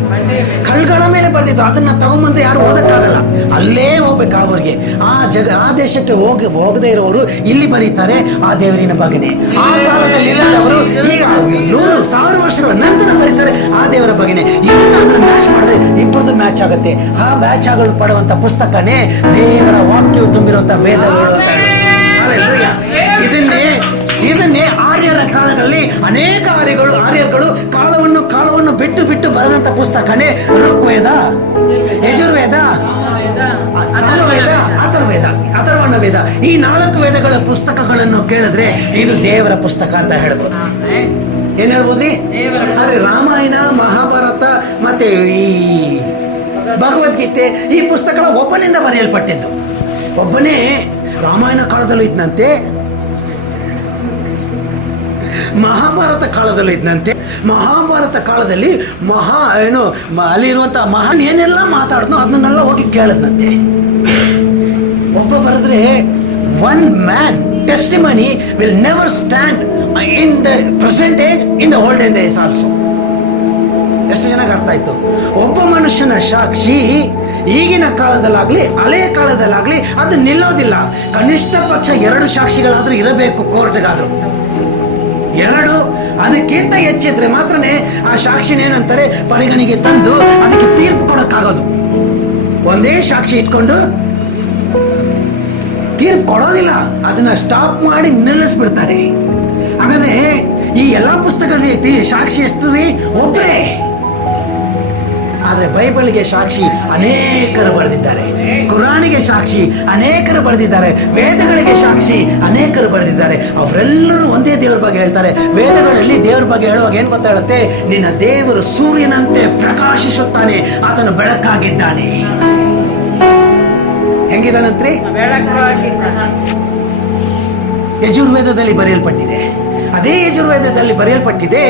ಕಲ್ಗಳ ಮೇಲೆ ಬರ್ದಿದ್ರು. ಅದನ್ನ ತಗೊಂಬಂದು ಯಾರು ಓದಕ್ಕಾಗಲ್ಲ, ಅಲ್ಲೇ ಹೋಗ್ಬೇಕು ಅವ್ರಿಗೆ. ಆ ದೇಶಕ್ಕೆ ಹೋಗದೆ ಇರೋರು ಇಲ್ಲಿ ಬರೀತಾರೆ ಆ ದೇವರಿನ ಬಗ್ಗೆನೆ. ಆ ಕಾಲದಲ್ಲಿ ಇಲ್ಲದವರು ಈಗ 100,000 ವರ್ಷಗಳ ನಂತರ ಬರೀತಾರೆ ಆ ದೇವರ ಬಗ್ಗೆನೆ. ಇದನ್ನ ಅದನ್ನ ಮ್ಯಾಚ್ ಮಾಡಿದ್ರೆ ಇಬ್ಬರದು ಮ್ಯಾಚ್ ಆಗುತ್ತೆ. ಆ ಮ್ಯಾಚ್ ಆಗಲು ಪಡುವಂತ ಪುಸ್ತಕನೇ ದೇವರ ವಾಕ್ಯವು ತುಂಬಿರುವಂತ ವೇದಗಳು ಅಂತ ಇದನ್ನೇ ಆರ್ಯರ ಕಾಲದಲ್ಲಿ ಅನೇಕ ಆರ್ಯಗಳು ಕಾಲವನ್ನು ಬಿಟ್ಟು ಬರೆದಂತ ಪುಸ್ತಕನೇ ಋಗ್ವೇದ, ಯಜುರ್ವೇದ, ಅಥರ್ವಣ ವೇದ. ಈ 4 ವೇದಗಳ ಪುಸ್ತಕಗಳನ್ನು ಕೇಳಿದ್ರೆ ಇದು ದೇವರ ಪುಸ್ತಕ ಅಂತ ಹೇಳ್ಬೋದು. ಏನ್ ಹೇಳ್ಬೋದ್ರಿ? ಆದ್ರೆ ರಾಮಾಯಣ, ಮಹಾಭಾರತ, ಮಹಾಭಾರತ ಮತ್ತೆ ಈ ಭಗವದ್ಗೀತೆ ಈ ಪುಸ್ತಕಗಳ ಒಬ್ಬನಿಂದ ಬರೆಯಲ್ಪಟ್ಟಿದ್ದು. ಒಬ್ಬನೇ ರಾಮಾಯಣ ಕಾಲದಲ್ಲೂ ಇದ್ದಂತೆ, ಮಹಾಭಾರತ ಕಾಲದಲ್ಲೂ ಇದ್ದಂತೆ. ಮಹಾಭಾರತ ಕಾಲದಲ್ಲಿ ಅಲ್ಲಿರುವಂತಹ ಮಹಾನ್ ಏನೆಲ್ಲ ಮಾತಾಡಿದ್ನೋ ಅದನ್ನೆಲ್ಲ ಹೋಗಿ ಕೇಳದ್ನಂತೆ. ಒಬ್ಬ ಬರೆದ್ರೆ one man testimony will never stand in the present age, in the olden days also. ಎಷ್ಟು ಚೆನ್ನಾಗಿ ಅರ್ಥ ಆಯ್ತು. ಒಬ್ಬ ಮನುಷ್ಯನ ಸಾಕ್ಷಿ ಈಗಿನ ಕಾಲದಲ್ಲಾಗ್ಲಿ ಹಳೆಯ ಕಾಲದಲ್ಲಾಗ್ಲಿ ಅದು ನಿಲ್ಲೋದಿಲ್ಲ. ಕನಿಷ್ಠ ಪಕ್ಷ 2 ಸಾಕ್ಷಿಗಳಾದ್ರೂ ಇರಬೇಕು ಕೋರ್ಟ್ಗಾದ್ರು. 2 ಅದಕ್ಕಿಂತ ಹೆಚ್ಚಿದ್ರೆ ಮಾತ್ರನೇ ಆ ಸಾಕ್ಷಿನೇನಂತಾರೆ ಪರಿಗಣಿಗೆ ತಂದು ಅದಕ್ಕೆ ತೀರ್ಪು ಕೊಡಕ್ಕಾಗೋದು. ಒಂದೇ ಸಾಕ್ಷಿ ಇಟ್ಕೊಂಡು ತೀರ್ಪು ಕೊಡೋದಿಲ್ಲ, ಅದನ್ನ ಸ್ಟಾಪ್ ಮಾಡಿ ನಿಲ್ಲಿಸ್ಬಿಡ್ತಾರೆ. ಹಾಗಾದ್ರೆ ಈ ಎಲ್ಲಾ ಪುಸ್ತಕಗಳಲ್ಲಿ ಸಾಕ್ಷಿ ಎಷ್ಟು ರೀ? ಒಬ್ಬರೇ. ಆದ್ರೆ ಬೈಬಲ್ಗೆ ಸಾಕ್ಷಿ ಅನೇಕರು ಬರೆದಿದ್ದಾರೆ, ಕುರಾನಿಗೆ ಸಾಕ್ಷಿ ಅನೇಕರು ಬರೆದಿದ್ದಾರೆ, ವೇದಗಳಿಗೆ ಸಾಕ್ಷಿ ಅನೇಕರು ಬರೆದಿದ್ದಾರೆ. ಅವರೆಲ್ಲರೂ ಒಂದೇ ದೇವರ ಬಗ್ಗೆ ಹೇಳ್ತಾರೆ. ವೇದಗಳಲ್ಲಿ ದೇವರ ಬಗ್ಗೆ ಹೇಳುವಾಗ ಏನ್ ಗೊತ್ತಾ ಹೇಳುತ್ತೆ? ನಿನ್ನ ದೇವರು ಸೂರ್ಯನಂತೆ ಪ್ರಕಾಶಿಸುತ್ತಾನೆ, ಆತನು ಬೆಳಕಾಗಿದ್ದಾನೆ. ಹೆಂಗಿದಾನಂತ್ರಿ? ಯಜುರ್ವೇದದಲ್ಲಿ ಬರೆಯಲ್ಪಟ್ಟಿದೆ. ಅದೇ ಯಜುರ್ವೇದದಲ್ಲಿ ಬರೆಯಲ್ಪಟ್ಟಿದೆ,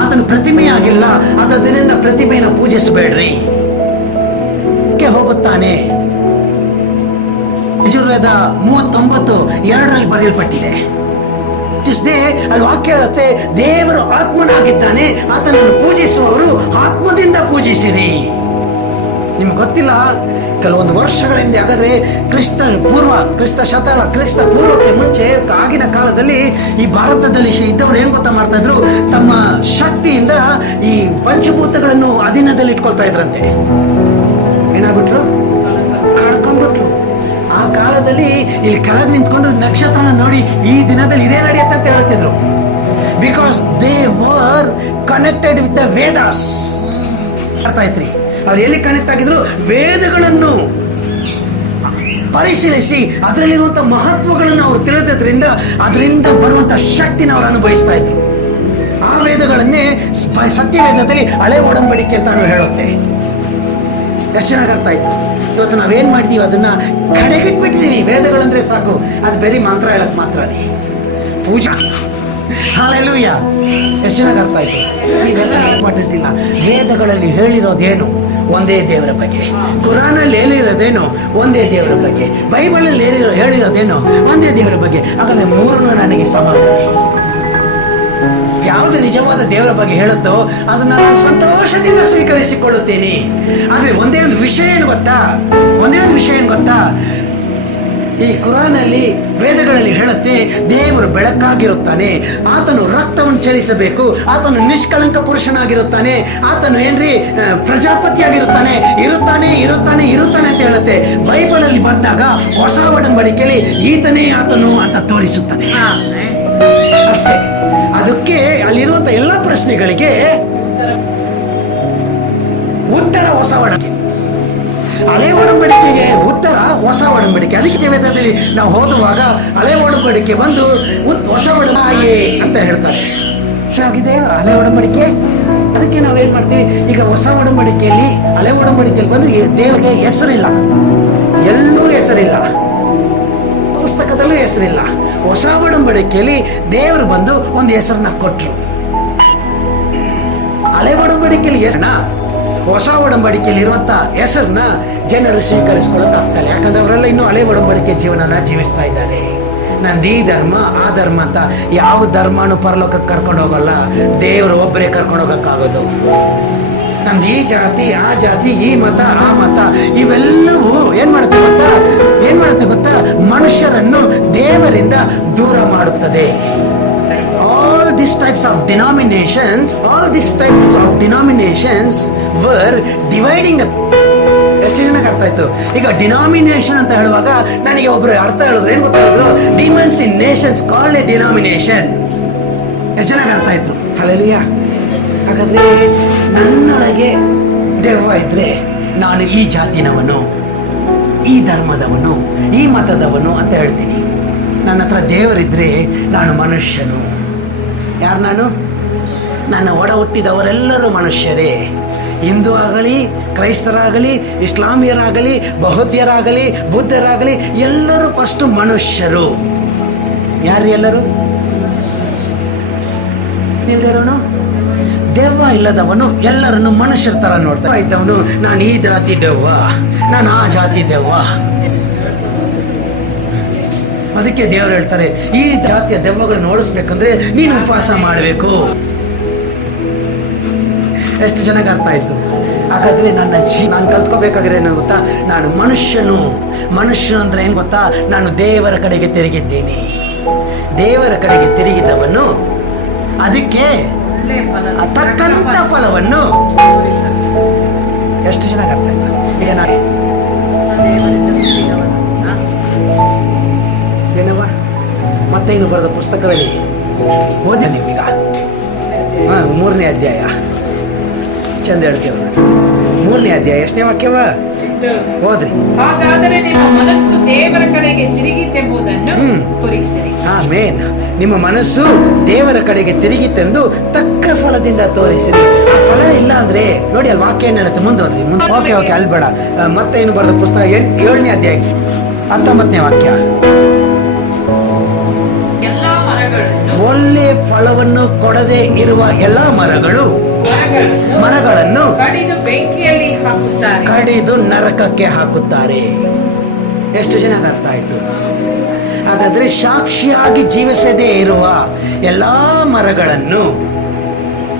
ಆತನು ಪ್ರತಿಮೆಯಾಗಿಲ್ಲ, ಅದರಿಂದ ಪ್ರತಿಮೆಯನ್ನು ಪೂಜಿಸಬೇಡ್ರಿ ಹೋಗುತ್ತಾನೆ. ಯಜುರ್ವೇದ 39:2 ಬರೆಯಲ್ಪಟ್ಟಿದೆ. ಅಲ್ಲಿ ವಾಕ್ಯ ಹೇಳುತ್ತೆ, ದೇವರು ಆತ್ಮನಾಗಿದ್ದಾನೆ, ಆತನನ್ನು ಪೂಜಿಸುವವರು ಆತ್ಮದಿಂದ ಪೂಜಿಸಿರಿ. ನಿಮ್ಗೆ ಗೊತ್ತಿಲ್ಲ, ಕೆಲವೊಂದು ವರ್ಷಗಳ ಹಿಂದೆ, ಹಾಗಾದ್ರೆ ಕ್ರಿಸ್ತ ಪೂರ್ವಕ್ಕೆ ಮುಂಚೆ ಆಗಿನ ಕಾಲದಲ್ಲಿ ಈ ಭಾರತದಲ್ಲಿ ಇದ್ದವರು ಏನ್ ಗೊತ್ತಾ ಮಾಡ್ತಾ ಇದ್ರು? ತಮ್ಮ ಶಕ್ತಿಯಿಂದ ಈ ಪಂಚಭೂತಗಳನ್ನು ಅಧೀನದಲ್ಲಿ ಇಟ್ಕೊಳ್ತಾ ಇದ್ರಂತೆ. ಏನಾಗ್ಬಿಟ್ರು? ಕಳ್ಕೊಂಡ್ಬಿಟ್ರು. ಆ ಕಾಲದಲ್ಲಿ ಇಲ್ಲಿ ಕೆಳಗೆ ನಿಂತ್ಕೊಂಡು ನಕ್ಷತ್ರನ ನೋಡಿ ಈ ದಿನದಲ್ಲಿ ಇದೇ ನಡೆಯುತ್ತೆ ಅಂತ ಹೇಳ್ತಿದ್ರು. Because they were connected with the Vedas. ಅರ್ಥ ಆಯ್ತ್ರಿ? ಅವ್ರು ಎಲ್ಲಿ ಕನೆಕ್ಟ್ ಆಗಿದ್ರು? ವೇದಗಳನ್ನು ಪರಿಶೀಲಿಸಿ ಅದರಲ್ಲಿರುವಂತ ಮಹತ್ವಗಳನ್ನು ಅವರು ತಿಳಿದ್ರಿಂದ ಅದರಿಂದ ಬರುವಂತ ಶಕ್ತಿನ ಅವರು ಅನುಭವಿಸ್ತಾ ಇದ್ರು. ಆ ವೇದಗಳನ್ನೇ ಸತ್ಯವೇದದಲ್ಲಿ ಹಳೆ ಒಡಂಬಡಿಕೆ ಅಂತ ಹೇಳುತ್ತೆ. ಎಷ್ಟು ಚೆನ್ನಾಗಿ ಅರ್ಥ ಆಯ್ತು. ಇವತ್ತು ನಾವೇನ್ ಮಾಡಿದೀವಿ? ಅದನ್ನ ಕಡೆಗಿಟ್ಬಿಟ್ಟಿದೀವಿ. ವೇದಗಳಂದ್ರೆ ಸಾಕು, ಅದು ಬರೀ ಮಂತ್ರ ಹೇಳಕ್ ಮಾತ್ರ ರೀ, ಪೂಜಾ. ಹಲ್ಲೆಲೂಯಾ. ಎಷ್ಟು ಚೆನ್ನಾಗಿ ಅರ್ಥ ಆಯ್ತು. ಇವೆಲ್ಲ ಮಾಡಿರ್ತಿಲ್ಲ. ವೇದಗಳಲ್ಲಿ ಹೇಳಿರೋದೇನು? ಒಂದೇ ದೇವರ ಬಗ್ಗೆ. ಕುರಾನಲ್ಲಿ ಹೇಳಿರೋದೇನು? ಒಂದೇ ದೇವರ ಬಗ್ಗೆ. ಬೈಬಲಲ್ಲಿ ಹೇಳಿರೋದೇನು? ಒಂದೇ ದೇವರ ಬಗ್ಗೆ. ಹಾಗಾದ್ರೆ 3 ನನಗೆ ಸಮಾನ. ಯಾವುದು ನಿಜವಾದ ದೇವರ ಬಗ್ಗೆ ಹೇಳುತ್ತೋ ಅದನ್ನ ನಾನು ಸಂತೋಷದಿಂದ ಸ್ವೀಕರಿಸಿಕೊಳ್ಳುತ್ತೇನೆ. ಆದ್ರೆ ಒಂದೇ ಒಂದು ವಿಷಯ ಏನು ಗೊತ್ತಾ? ಈ ಕುರಾನಲ್ಲಿ ವೇದಗಳಲ್ಲಿ ಹೇಳುತ್ತೆ, ದೇವರು ಬೆಳಕಾಗಿರುತ್ತಾನೆ, ಆತನು ರಕ್ತವನ್ನು ಚಲಿಸಬೇಕು, ಆತನು ನಿಷ್ಕಳಂಕ ಪುರುಷನಾಗಿರುತ್ತಾನೆ, ಆತನು ಪ್ರಜಾಪತಿಯಾಗಿರುತ್ತಾನೆ, ಇರುತ್ತಾನೆ ಅಂತ ಹೇಳುತ್ತೆ. ಬೈಬಲಲ್ಲಿ ಬಂದಾಗ ಹೊಸ ಒಡಂಬಡಿಕೆಯಲ್ಲಿ ಈತನೇ ಆತನು ಅಂತ ತೋರಿಸುತ್ತದೆ ಅಷ್ಟೇ. ಅದಕ್ಕೆ ಅಲ್ಲಿರುವಂತ ಎಲ್ಲ ಪ್ರಶ್ನೆಗಳಿಗೆ ಉತ್ತರ ಹೊಸ ಒಡಂಬಡಿಕೆ. ಹಳೆ ಒಡಂಬಡಿಕೆಗೆ ಉತ್ತರ ಹೊಸ ಒಡಂಬಡಿಕೆ. ಅದಕ್ಕೆ ವೇದದಲ್ಲಿ ನಾವು ಓದುವಾಗ ಹಳೆ ಒಡಂಬಡಿಕೆ ಬಂದು ಹೊಸ ಒಡಂಬಡಿಕೆ ಅಂತ ಹೇಳ್ತಾರೆ. ಏನಾಗಿದೆ ಹಳೆ ಒಡಂಬಡಿಕೆ? ಅದಕ್ಕೆ ನಾವೇನ್ ಮಾಡ್ತೀವಿ ಈಗ? ಹೊಸ ಒಡಂಬಡಿಕೆಯಲ್ಲಿ, ಹಳೆ ಒಡಂಬಡಿಕೆಯಲ್ಲಿ ಬಂದು ದೇವರಿಗೆ ಹೆಸರಿಲ್ಲ, ಎಲ್ಲೂ ಹೆಸರಿಲ್ಲ, ಪುಸ್ತಕದಲ್ಲೂ ಹೆಸರಿಲ್ಲ. ಹೊಸ ಒಡಂಬಡಿಕೆಯಲ್ಲಿ ದೇವರು ಬಂದು ಒಂದು ಹೆಸರನ್ನ ಕೊಟ್ರು. ಹಳೆ ಒಡಂಬಡಿಕೆಯಲ್ಲಿ ಹೆಸರನ್ನ, ಹೊಸ ಒಡಂಬಡಿಕೆಯಲ್ಲಿ ಇರುವಂತ ಹೆಸರನ್ನ ಜನರು ಸ್ವೀಕರಿಸ್ಕೊಳ್ಳೋಕೆ ಆಗ್ತಾರೆ. ಯಾಕಂದ್ರೆ ಅವರೆಲ್ಲ ಇನ್ನೂ ಹಳೆ ಒಡಂಬಡಿಕೆ ಜೀವನನ ಜೀವಿಸ್ತಾ ಇದ್ದಾರೆ. ನಂದು ಈ ಧರ್ಮ ಆ ಧರ್ಮ ಅಂತ ಯಾವ ಧರ್ಮನೂ ಪರಲೋಕಕ್ಕೆ ಕರ್ಕೊಂಡು ಹೋಗಲ್ಲ, ದೇವರು ಒಬ್ಬರೇ ಕರ್ಕೊಂಡು ಹೋಗಕ್ಕಾಗೋದು. ನಮ್ದು ಈ ಜಾತಿ ಆ ಜಾತಿ, ಈ ಮತ ಆ ಮತ, ಇವೆಲ್ಲವೂ ಏನ್ ಮಾಡುತ್ತೆ ಗೊತ್ತಾ? ಮನುಷ್ಯರನ್ನು ದೇವರಿಂದ ದೂರ ಮಾಡುತ್ತದೆ. All these types of denominations were dividing the. ಎಷ್ಟು ಜನಕ್ಕೆ ಅರ್ಥ ಆಯ್ತು? ಈಗ ಡಿನಾಮಿನೇಷನ್ ಅಂತ ಹೇಳುವಾಗ ನನಗೆ ಒಬ್ರು ಅರ್ಥ ಹೇಳಿದ್ರು, ಏನ್ ಗೊತ್ತಾದ್ರು? Demons in nations called a denomination. ಎಷ್ಟು ಚೆನ್ನಾಗಿ ಅರ್ಥ ಆಯ್ತು? ಹಲ್ಲೆಲೂಯಾ. ಹಾಗಾದ್ರೆ ನನ್ನೊಳಗೆ ದೆವ್ವ ಇದ್ರೆ ನಾನು ಈ ಜಾತಿನವನು, ಈ ಧರ್ಮದವನು, ಈ ಮತದವನು ಅಂತ ಹೇಳ್ತೀನಿ. ನನ್ನ ಹತ್ರ ದೇವರಿದ್ರೆ ನಾನು ಮನುಷ್ಯನು. ಯಾರು ನಾನು? ನನ್ನ ಒಡ ಹುಟ್ಟಿದವರೆಲ್ಲರೂ ಮನುಷ್ಯರೇ. ಹಿಂದೂ ಆಗಲಿ, ಕ್ರೈಸ್ತರಾಗಲಿ, ಇಸ್ಲಾಮಿಯರಾಗಲಿ, ಬೌದ್ಧರಾಗಲಿ, ಬುದ್ಧರಾಗಲಿ, ಎಲ್ಲರೂ ಫಸ್ಟ್ ಮನುಷ್ಯರು. ಯಾರು ಎಲ್ಲರೂ? ಇಲ್ಲದವನು, ದೆವ್ವ ಇಲ್ಲದವನು ಎಲ್ಲರನ್ನು ಮನುಷ್ಯರ ತರ ನೋಡ್ತಾ ಇದ್ದವನು, ನಾನು ಈ ಜಾತಿ ದೆವ್ವ, ನಾನು ಆ ಜಾತಿ ದೆವ್ವ. ಅದಕ್ಕೆ ದೇವರು ಹೇಳ್ತಾರೆ, ಈ ಜಾತಿಯ ದೆವ್ವಗಳನ್ನು ಓಡಿಸ್ಬೇಕಂದ್ರೆ ನೀನು ಉಪವಾಸ ಮಾಡಬೇಕು. ಎಷ್ಟು ಚೆನ್ನಾಗಿ ಅರ್ಥ ಆಯ್ತು. ಹಾಗಾದ್ರೆ ನಾನು ಕಲ್ತ್ಕೋಬೇಕಾದ್ರೆ ಏನು ಗೊತ್ತಾ, ನಾನು ಮನುಷ್ಯನು ಅಂದ್ರೆ ಏನ್ ಗೊತ್ತಾ, ನಾನು ದೇವರ ಕಡೆಗೆ ತಿರುಗಿದ್ದೇನೆ. ದೇವರ ಕಡೆಗೆ ತಿರುಗಿದವನು ಅದಕ್ಕೆ ತಕ್ಕಂತ ಫಲವನ್ನು. ಎಷ್ಟು ಚೆನ್ನಾಗಿ ಅರ್ಥ ಆಯ್ತಾ? ಈಗ ನಾನು ಏನವ ಮತ್ತೆ ಇನ್ನು ಬರೆದ ಪುಸ್ತಕದಲ್ಲಿ ಓದಿ ನೀವೀಗ 3ನೇ ಅಧ್ಯಾಯ ಚಂದ ಹೇಳ್ತೇವ. 3ನೇ ಅಧ್ಯಾಯ ಎಷ್ಟನೇ ವಾಕ್ಯವ ಓದ್ರಿ. ಹಾಗಾದರೆ ನಿಮ್ಮ ಮನಸ್ಸು ದೇವರ ಕಡೆಗೆ ತಿರುಗಿತೆಂಬುದನ್ನು ತೋರಿಸಿರಿ. ಆಮೇನ್. ನಿಮ್ಮ ಮನಸ್ಸು ದೇವರ ಕಡೆಗೆ ತಿರುಗಿತೆಂದು ತಕ್ಕ ಫಲದಿಂದ ತೋರಿಸಿರಿ. ಆ ಫಲ ಇಲ್ಲ ಅಂದ್ರೆ ನೋಡಿ, ಅಲ್ಲಿ ವಾಕ್ಯ ಏನ್ ಹೇಳುತ್ತೆ, ಮುಂದೆ ಓದ್ರಿ. ಓಕೆ ಅಲ್ಬೇಡ. ಮತ್ತೆ ಏನು ಬರೆದ ಪುಸ್ತಕ 7ನೇ ಅಧ್ಯಾಯ 19ನೇ ವಾಕ್ಯ. ಒಳ್ಳೆ ಫಲವನ್ನು ಕೊಡದೆ ಇರುವ ಎಲ್ಲ ಮರಗಳನ್ನು ಕಡಿದು ಬೆಂಕಿಯಲ್ಲಿ ಹಾಕುತ್ತಾರೆ, ಕಡಿದು ನರಕಕ್ಕೆ ಹಾಕುತ್ತಾರೆ. ಎಷ್ಟು ಚೆನ್ನಾಗಿ ಅರ್ಥ ಆಯ್ತು. ಹಾಗಾದ್ರೆ ಸಾಕ್ಷಿಯಾಗಿ ಜೀವಿಸದೇ ಇರುವ ಎಲ್ಲಾ ಮರಗಳನ್ನು,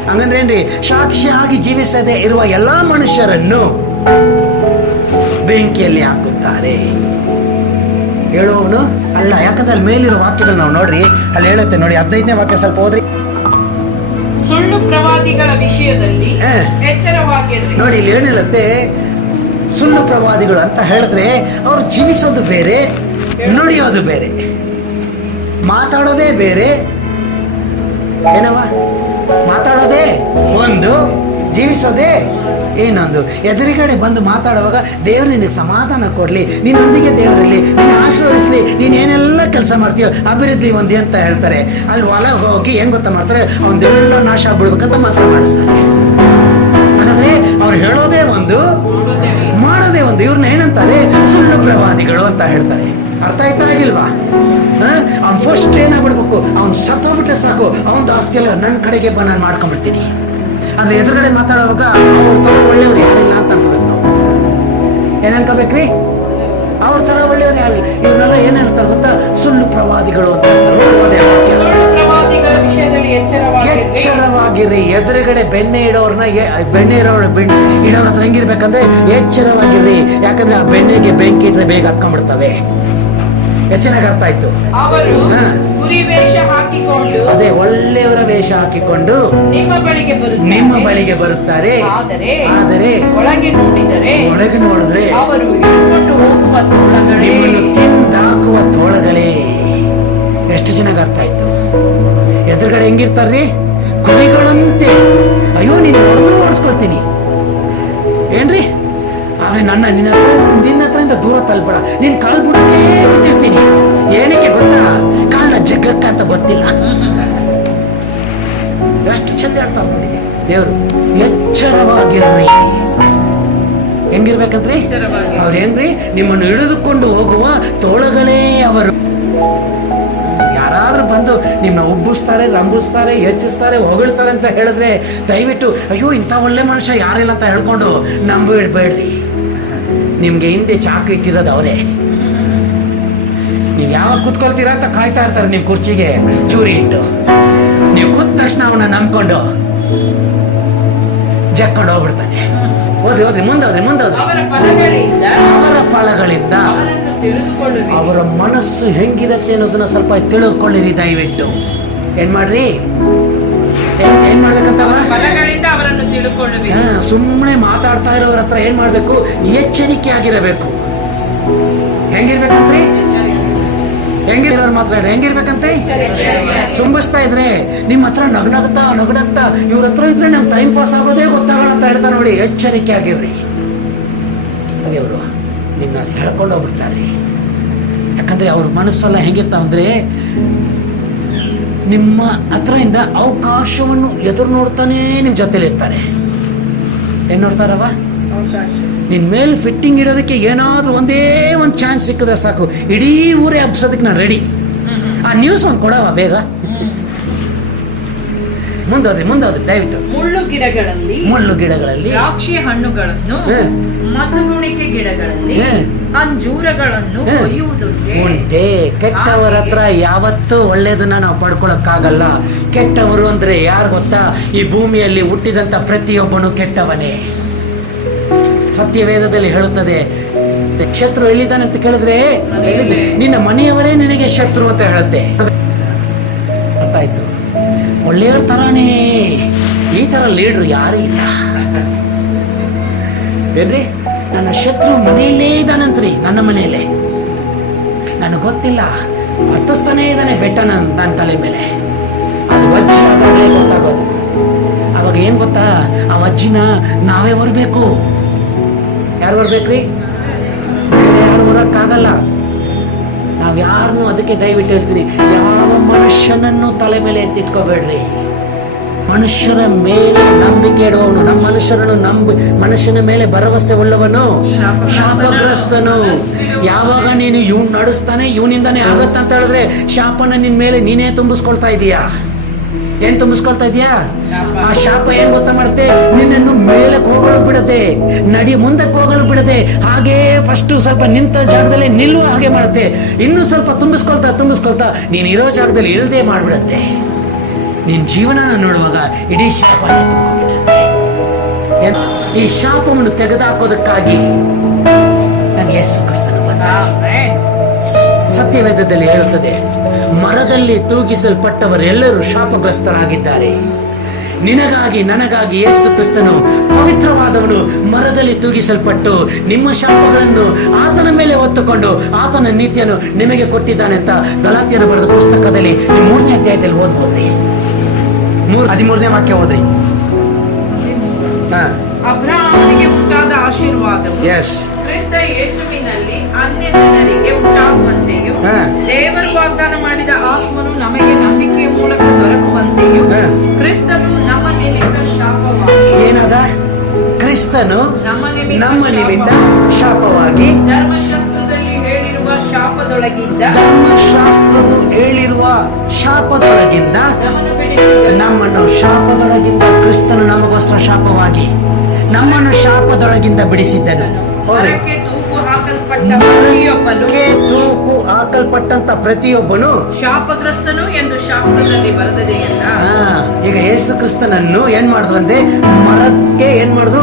ಹಂಗಂದ್ರೆ ಏನ್ರಿ, ಸಾಕ್ಷಿಯಾಗಿ ಜೀವಿಸದೇ ಇರುವ ಎಲ್ಲಾ ಮನುಷ್ಯರನ್ನು ಬೆಂಕಿಯಲ್ಲಿ ಹಾಕುತ್ತಾರೆ. ಹೇಳುವವನು ಅಲ್ಲ, ಯಾಕಂದ್ರೆ ಅಲ್ಲಿ ಮೇಲಿರೋ ವಾಕ್ಯಗಳು ನಾವು ನೋಡ್ರಿ, ಅಲ್ಲಿ ಹೇಳುತ್ತೆ ನೋಡಿ. 15ನೇ ವಾಕ್ಯ ಸ್ವಲ್ಪ ಹೋದ್ರಿ. ಸುಳ್ಳು ಪ್ರವಾದಿಗಳ ವಿಷಯದಲ್ಲಿ ಎಚ್ಚರವಾಗಿರ್ರಿ. ನೋಡಿ ಇಲ್ಲಿ ಏನ್ ಹೇಳುತ್ತೆ, ಸುಳ್ಳು ಪ್ರವಾದಿಗಳು ಅಂತ ಹೇಳಿದ್ರೆ ಅವ್ರು ಜೀವಿಸೋದು ಬೇರೆ, ನುಡಿಯೋದು ಬೇರೆ, ಮಾತಾಡೋದೇ ಬೇರೆ. ಏನವ ಮಾತಾಡೋದೇ ಒಂದು, ಜೀವಿಸೋದೇ ಏನೊಂದು. ಎದುರುಗಡೆ ಬಂದು ಮಾತಾಡುವಾಗ ದೇವ್ರು ನಿನಗೆ ಸಮಾಧಾನ ಕೊಡ್ಲಿ, ನಿನ್ನೊಂದಿಗೆ ದೇವರಲ್ಲಿ ನಿನ್ನ ಆಶೀರ್ವದಿಸ್ಲಿ, ನೀನ್ ಏನೆಲ್ಲ ಕೆಲಸ ಮಾಡ್ತೀಯೋ ಅಭಿವೃದ್ಧಿ ಹೊಂದಿ ಅಂತ ಹೇಳ್ತಾರೆ. ಅಲ್ಲಿ ಒಳಗೆ ಹೋಗಿ ಏನ್ ಗೊತ್ತಾ ಮಾಡ್ತಾರೆ, ಅವನ್ನೆಲ್ಲ ನಾಶ ಆಗ್ಬಿಡ್ಬೇಕಂತ ಮಾತ್ರ ಮಾಡಿಸ್ತಾರೆ. ಹಾಗಾದ್ರೆ ಅವ್ರು ಹೇಳೋದೇ ಒಂದು, ಮಾಡೋದೇ ಒಂದು. ಇವ್ರನ್ನ ಏನಂತಾರೆ, ಸುಳ್ಳು ಪ್ರವಾದಿಗಳು ಅಂತ ಹೇಳ್ತಾರೆ. ಅರ್ಥ ಆಯ್ತಾ ಆಗಿಲ್ವಾ? ಅವ್ನು ಫಸ್ಟ್ ಏನಾಗ್ಬಿಡ್ಬೇಕು, ಅವ್ನು ಸತ್ತೋಗ್ಬಿಟ್ರೆ ಸಾಕು, ಅವನ ಆಸ್ತಿ ಎಲ್ಲ ನನ್ನ ಕಡೆಗೆ ನಾನು ಮಾಡ್ಕೊಂಡ್ಬಿಡ್ತೀನಿ. ಅಂದ್ರೆ ಎದುರುಗಡೆ ಮಾತಾಡುವಾಗ ಅವ್ರ ತರ ಒಳ್ಳೆಯವ್ರು ಯಾರಿಲ್ಲ ಅಂತ ಅನ್ಕೋಬೇಕು ನಾವು. ಏನ್ ಅನ್ಕೋಬೇಕ್ರಿ? ಅವ್ರ ತರ ಒಳ್ಳೆಯವ್ರು ಯಾರಿಲ್ಲ. ಇವ್ರನ್ನೆಲ್ಲ ಏನ್ ಹೇಳ್ತಾರೆ ಗೊತ್ತಾ, ಸುಳ್ಳು ಪ್ರವಾದಿಗಳು ಅಂತ ಎಚ್ಚರವಾಗಿರಿ. ಎದುರುಗಡೆ ಬೆಣ್ಣೆ ಇಡೋರ್ನ, ಇಡೋರ ಹತ್ರ ಹೆಂಗಿರ್ಬೇಕಂದ್ರೆ ಎಚ್ಚರವಾಗಿರ್ರಿ. ಯಾಕಂದ್ರೆ ಆ ಬೆಣ್ಣೆಗೆ ಬೆಂಕಿ ಇಟ್ರೆ ಬೇಗ ಹತ್ಕೊಂಡ್ಬಿಡ್ತವೆ. ಎಷ್ಟು ಚೆನ್ನಾಗಿ ಅರ್ಥ ಆಯ್ತು. ಅದೇ ಒಳ್ಳೆಯವರ ವೇಷ ಹಾಕಿಕೊಂಡು ನಿಮ್ಮ ಬಳಿಗೆ ಬರುತ್ತಾರೆ. ಆದರೆ ಒಳಗೆ ನೋಡಿದ್ರೆ ನಿಮ್ಮನ್ನು ತಿಂದಾಕುವ ತೋಳಗಳೇ. ಎಷ್ಟು ಚೆನ್ನಾಗಿ ಅರ್ಥ ಆಯ್ತು. ಎದುರುಗಡೆ ಹೆಂಗಿರ್ತಾರ್ರಿ, ಕುರಿಗಳಂತೆ. ಅಯ್ಯೋ ನೀನು ಹೊಡೆದ್ರು ಓಡಿಸ್ಕೊಳ್ತೀನಿ ಏನ್ರಿ, ಆದ್ರೆ ನಿನ್ನ ಹತ್ರದಿಂದ ದೂರ ತಲ್ಬೇಡ, ನೀನ್ ಕಾಲ್ ಬುಡಕ್ಕೆ ಬಿದ್ದಿರ್ತೀನಿ. ಏನಕ್ಕೆ ಗೊತ್ತಾ, ಕಾಲ್ನ ಜಗ್ಗಕ್ಕ ಅಂತ ಗೊತ್ತಿಲ್ಲ. ಎಷ್ಟು ಚಂದ ಅರ್ಥ ಮಾಡಿದೆ ದೇವ್ರು. ಎಚ್ಚರವಾಗಿರ್ರಿ. ಹೆಂಗಿರ್ಬೇಕಂದ್ರಿ ಅವ್ರು? ಏನ್ರಿ, ನಿಮ್ಮನ್ನು ಹಿಡಿದುಕೊಂಡು ಹೋಗುವ ತೋಳಗಳೇ ಅವರು. ಯಾರಾದ್ರೂ ಬಂದು ನಿಮ್ಮ ಉಬ್ಬಿಸ್ತಾರೆ, ರಂಬಿಸ್ತಾರೆ, ಹೆಚ್ಚಿಸ್ತಾರೆ, ಹೊಗಳ್ತಾರೆ ಅಂತ ಹೇಳಿದ್ರೆ ದಯವಿಟ್ಟು ಅಯ್ಯೋ ಇಂಥ ಒಳ್ಳೆ ಮನುಷ್ಯ ಯಾರಿಲ್ಲ ಅಂತ ಹೇಳ್ಕೊಂಡು ನಂಬಿಡ್ಬೇಡ್ರಿ. ನಿಮ್ಗೆ ಹಿಂದೆ ಚಾಕು ಇಟ್ಟಿರೋದು ಅವರೇ. ನೀವು ಯಾವಾಗ ಕೂತ್ಕೊಳ್ತೀರಾ ಅಂತ ಕಾಯ್ತಾ ಇರ್ತಾರೆ ನಿಮ್ ಕುರ್ಚಿಗೆ ಚೂರಿ ಇಟ್ಟು. ನೀವು ಕೂತ ತಕ್ಷಣ ಅವನ್ನ ನಂಬ್ಕೊಂಡು ಜಕ್ಕೊಂಡು ಹೋಗ್ಬಿಡ್ತಾನೆ. ಹೋದ್ರಿ ಮುಂದೆ ಅವರ ಫಲಗಳಿಂದ ಅವರ ಮನಸ್ಸು ಹೆಂಗಿರತ್ತೆ ಅನ್ನೋದನ್ನ ಸ್ವಲ್ಪ ತಿಳಿದುಕೊಳ್ಳಿರಿ ದಯವಿಟ್ಟು. ಏನ್ ಮಾಡ್ರಿ, ಏನ್ ಮಾಡ್ಬೇಕಂತ ಸುಮ್ಮನೆ ಮಾತಾಡ್ತಾ ಇರೋರ ಹತ್ರ ಏನ್ ಮಾಡ್ಬೇಕು, ಎಚ್ಚರಿಕೆ ಆಗಿರಬೇಕು. ಹೆಂಗಿರ್ಬೇಕಂತ್ರಿ, ಹೆಂಗಿರೋದು ಮಾತಾಡ ಹೆಂಗಿರ್ಬೇಕಂತೆ, ಸುಂಬಿಸ್ತಾ ಇದ್ರೆ ನಿಮ್ಮ ಹತ್ರ ನಗನಗ್ತಾ ಇವ್ರ ಹತ್ರ ಇದ್ರೆ ನಮ್ ಟೈಮ್ ಪಾಸ್ ಆಗೋದೇ ಗೊತ್ತಾಗಲ್ಲ ಅಂತ ಹೇಳ್ತಾ ನೋಡಿ. ಎಚ್ಚರಿಕೆ ಆಗಿರ್ರಿ. ದೇವರು ನಿನ್ನ ಹೇಳ್ಕೊಂಡು ಹೋಗ್ಬಿಡ್ತಾರೆ. ಯಾಕಂದ್ರೆ ಅವ್ರ ಮನಸ್ಸೆಲ್ಲ ಹೆಂಗಿರ್ತಾವಂದ್ರೆ ನಿಮ್ಮ ಹತ್ರದಿಂದ ಅವಕಾಶವನ್ನು ಎದುರು ನೋಡ್ತಾನೆ ನಿಮ್ಮ ಜೊತೆಲಿ ಇರ್ತಾರೆ. ಏನ್ ನೋಡ್ತಾರವ? ಅವಕಾಶ. ನಿನ್ ಮೇಲೆ ಫಿಟ್ಟಿಂಗ್ ಇಡೋದಕ್ಕೆ ಏನಾದ್ರೂ ಒಂದೇ ಒಂದು ಚಾನ್ಸ್ ಸಿಕ್ಕದ ಸಾಕು, ಇಡೀ ಊರೇ ಹಬ್ಸೋದಕ್ಕೆ ನಾನು ರೆಡಿ. ಆ ನ್ಯೂಸ್ ಒಂದು ಕೊಡವ ಬೇಗ. ಮುಂದೋದ್ರಿ ದಯವಿಟ್ಟು. ಮುಳ್ಳು ಗಿಡಗಳಲ್ಲಿ ದ್ರಾಕ್ಷಿ ಹಣ್ಣುಗಳನ್ನು, ಮಧುಗುಣಿಕೆ ಗಿಡಗಳಲ್ಲಿ ಅಂಜೂರಗಳನ್ನು ಉಂಟೆ. ಕೆಟ್ಟವರ ಹತ್ರ ಯಾವತ್ತೂ ಒಳ್ಳೇದನ್ನ ನಾವು ಪಡ್ಕೊಳಕ್ಕಾಗಲ್ಲ. ಕೆಟ್ಟವರು ಅಂದ್ರೆ ಯಾರು ಗೊತ್ತಾ? ಈ ಭೂಮಿಯಲ್ಲಿ ಹುಟ್ಟಿದಂತ ಪ್ರತಿಯೊಬ್ಬನು ಕೆಟ್ಟವನೇ. ಸತ್ಯವೇದದಲ್ಲಿ ಹೇಳುತ್ತದೆ, ಶತ್ರು ಎಲ್ಲಿದ್ದಾನೆ ಅಂತ ಕೇಳಿದ್ರೆ ನಿನ್ನ ಮನೆಯವರೇ ನಿನಗೆ ಶತ್ರು ಅಂತ ಹೇಳುತ್ತೆ. ಅರ್ಥ ಆಯ್ತು? ಒಳ್ಳೆಯವ್ರ ತರಾನೇ. ಈ ತರ ಲೀಡ್ರು ಯಾರು ಇಲ್ಲ ಏನ್ರಿ? ನನ್ನ ಶತ್ರು ಮನೆಯಲ್ಲೇ ಇದ್ದಾನಂತ್ರಿ, ನನ್ನ ಮನೆಯಲ್ಲೇ. ನನಗೆ ಗೊತ್ತಿಲ್ಲ, ಹತ್ತಿಸ್ತಾನೇ ಇದ್ದಾನೆ ಬೆಟ್ಟ ನನ್ನ ತಲೆ ಮೇಲೆ. ಅದು ವಜ್ಜಿ ಆದಾಗಲೇ ಗೊತ್ತಾಗೋದು. ಅವಾಗ ಏನ್ ಗೊತ್ತಾ? ಆ ವಜ್ಜಿನ ನಾವೇ ಹೊರಬೇಕು. ಯಾರು ಬರ್ಬೇಕ್ರಿ? ಬೇರೆ ಯಾರು ಬರೋಕ್ಕಾಗಲ್ಲ. ನಾವ್ ಯಾರನ್ನು ಅದಕ್ಕೆ ದಯವಿಟ್ಟು ಹೇಳ್ತೀನಿ, ಯಾವ ಮನುಷ್ಯನನ್ನು ತಲೆ ಮೇಲೆ ಎತ್ತಿಟ್ಕೋಬೇಡ್ರಿ. ಮನುಷ್ಯರ ಮೇಲೆ ನಂಬಿಕೆ ಇಡುವವನು, ನಮ್ಮ ಮನುಷ್ಯನ ಮೇಲೆ ಭರವಸೆ ಉಳ್ಳವನು ಶಾಪಗ್ರಸ್ತನು. ಯಾವಾಗ ನೀನು ಇವ್ನು ನಡೆಸ್ತಾನೆ, ಇವನಿಂದಾನೇ ಆಗತ್ತಂತ ಹೇಳಿದ್ರೆ ಶಾಪನ ನಿನ್ ಮೇಲೆ ನೀನೇ ತುಂಬಿಸ್ಕೊಳ್ತಾ ಇದೀಯಾ. ಏನ್ ತುಂಬಿಸ್ಕೊಳ್ತಾ ಇದೀಯಾ? ಆ ಶಾಪ ಏನ್ ಗೊತ್ತಾ ಮಾಡುತ್ತೆ? ನಿನ್ನನ್ನು ಮೇಲೆ ಹೋಗಲು ಬಿಡದೆ, ಮುಂದಕ್ಕೆ ಹೋಗಲು ಬಿಡದೆ, ಹಾಗೇ ಫಸ್ಟ್ ಸ್ವಲ್ಪ ನಿಂತ ಜಾಗದಲ್ಲಿ ನಿಲ್ಲುವ ಹಾಗೆ ಮಾಡುತ್ತೆ. ಇನ್ನು ಸ್ವಲ್ಪ ತುಂಬಿಸ್ಕೊಳ್ತಾ ನೀನ್ ಇರೋ ಜಾಗದಲ್ಲಿ ಇಳದೆ ಮಾಡ್ಬಿಡತ್ತೆ. ನಿನ್ ಜೀವನನ ನೋಡುವಾಗ ಇಡೀ ಶಾಪ ತುಂಬಿಬಿಡುತ್ತೆ. ಈ ಶಾಪವನ್ನು ತೆಗೆದುಹಾಕೋದಕ್ಕಾಗಿ ನಾನು ಯೇಸು ಕ್ರಿಸ್ತನು ಬಂದ. ಸತ್ಯವೇದದಲ್ಲಿ ಹೇಳುತ್ತದೆ, ಮರದಲ್ಲಿ ತೂಗಿಸಲ್ಪಟ್ಟವರೆಲ್ಲರೂ ಶಾಪಗ್ರಸ್ತರಾಗಿದ್ದಾರೆ. ನಿನಗಾಗಿ ನನಗಾಗಿ ಯೇಸು ಕ್ರಿಸ್ತನು ಪವಿತ್ರವಾದವನು ಮರದಲ್ಲಿ ತೂಗಿಸಲ್ಪಟ್ಟು ನಿಮ್ಮ ಶಾಪಗಳನ್ನು ಆತನ ಮೇಲೆ ಹೊತ್ತುಕೊಂಡು ಆತನ ನೀತಿಯನ್ನು ನಿಮಗೆ ಕೊಟ್ಟಿದ್ದಾನೆ ಅಂತ ಗಲಾತ್ಯರು ಬರೆದ ಪುಸ್ತಕದಲ್ಲಿ 3ನೇ ಅಧ್ಯಾಯದಲ್ಲಿ ಓದ್ಬೋದ್ರಿ. 13ನೇ ವಾಕ್ಯ ಓದ್ರಿ. ಅಬ್ರಹಾಮನಿಗೆ ಉಂಟಾದ ಆಶೀರ್ವಾದವು ಕ್ರಿಸ್ತ ಯೇಸುವಿನಲ್ಲಿ ಅನ್ಯ ಜನರಿಗೆ ಉಂಟಾಗುವಂತೆಯೂ, ದೇವರು ವಾಗ್ದಾನ ಮಾಡಿದ ಆತ್ಮನು ನಮಗೆ ನಂಬಿಕೆಯ ಮೂಲಕ ದೊರಕುವಂತೆಯೂ, ಕ್ರಿಸ್ತನು ನಮ್ಮ ನಿಮಿತ್ತ ಶಾಪವಾಗಿ, ಏನದ? ಕ್ರಿಸ್ತನು ನಮ್ಮ ನಿಮಿತ್ತ ಶಾಪವಾಗಿ, ಧರ್ಮಶಾಸ್ತ್ರದಲ್ಲಿ ಹೇಳಿರುವ ಶಾಪದೊಳಗಿಂದ ನಮ್ಮನ್ನು ಶಾಪದೊಳಗಿಂದ ಕ್ರಿಸ್ತನು ನಮಗೋಸ್ಕರ ಶಾಪವಾಗಿ ನಮ್ಮನ್ನು ಶಾಪದೊಳಗಿಂದ ಬಿಡಿಸಿದ್ದನು. ತೂಕು ಹಾಕಲ್ಪಟ್ಟಂತ ಪ್ರತಿಯೊಬ್ಬನು ಶಾಪಗ್ರಸ್ತನು ಎಂದು ಶಾಸ್ತ್ರದಲ್ಲಿ ಬರೆದದೆಯಲ್ಲ. ಈಗ ಯೇಸು ಕ್ರಿಸ್ತನನ್ನು ಏನ್ ಮಾಡಿದ್ರಂತೆ? ಮರಕ್ಕೆ ಏನ್ ಮಾಡಿದ್ರು?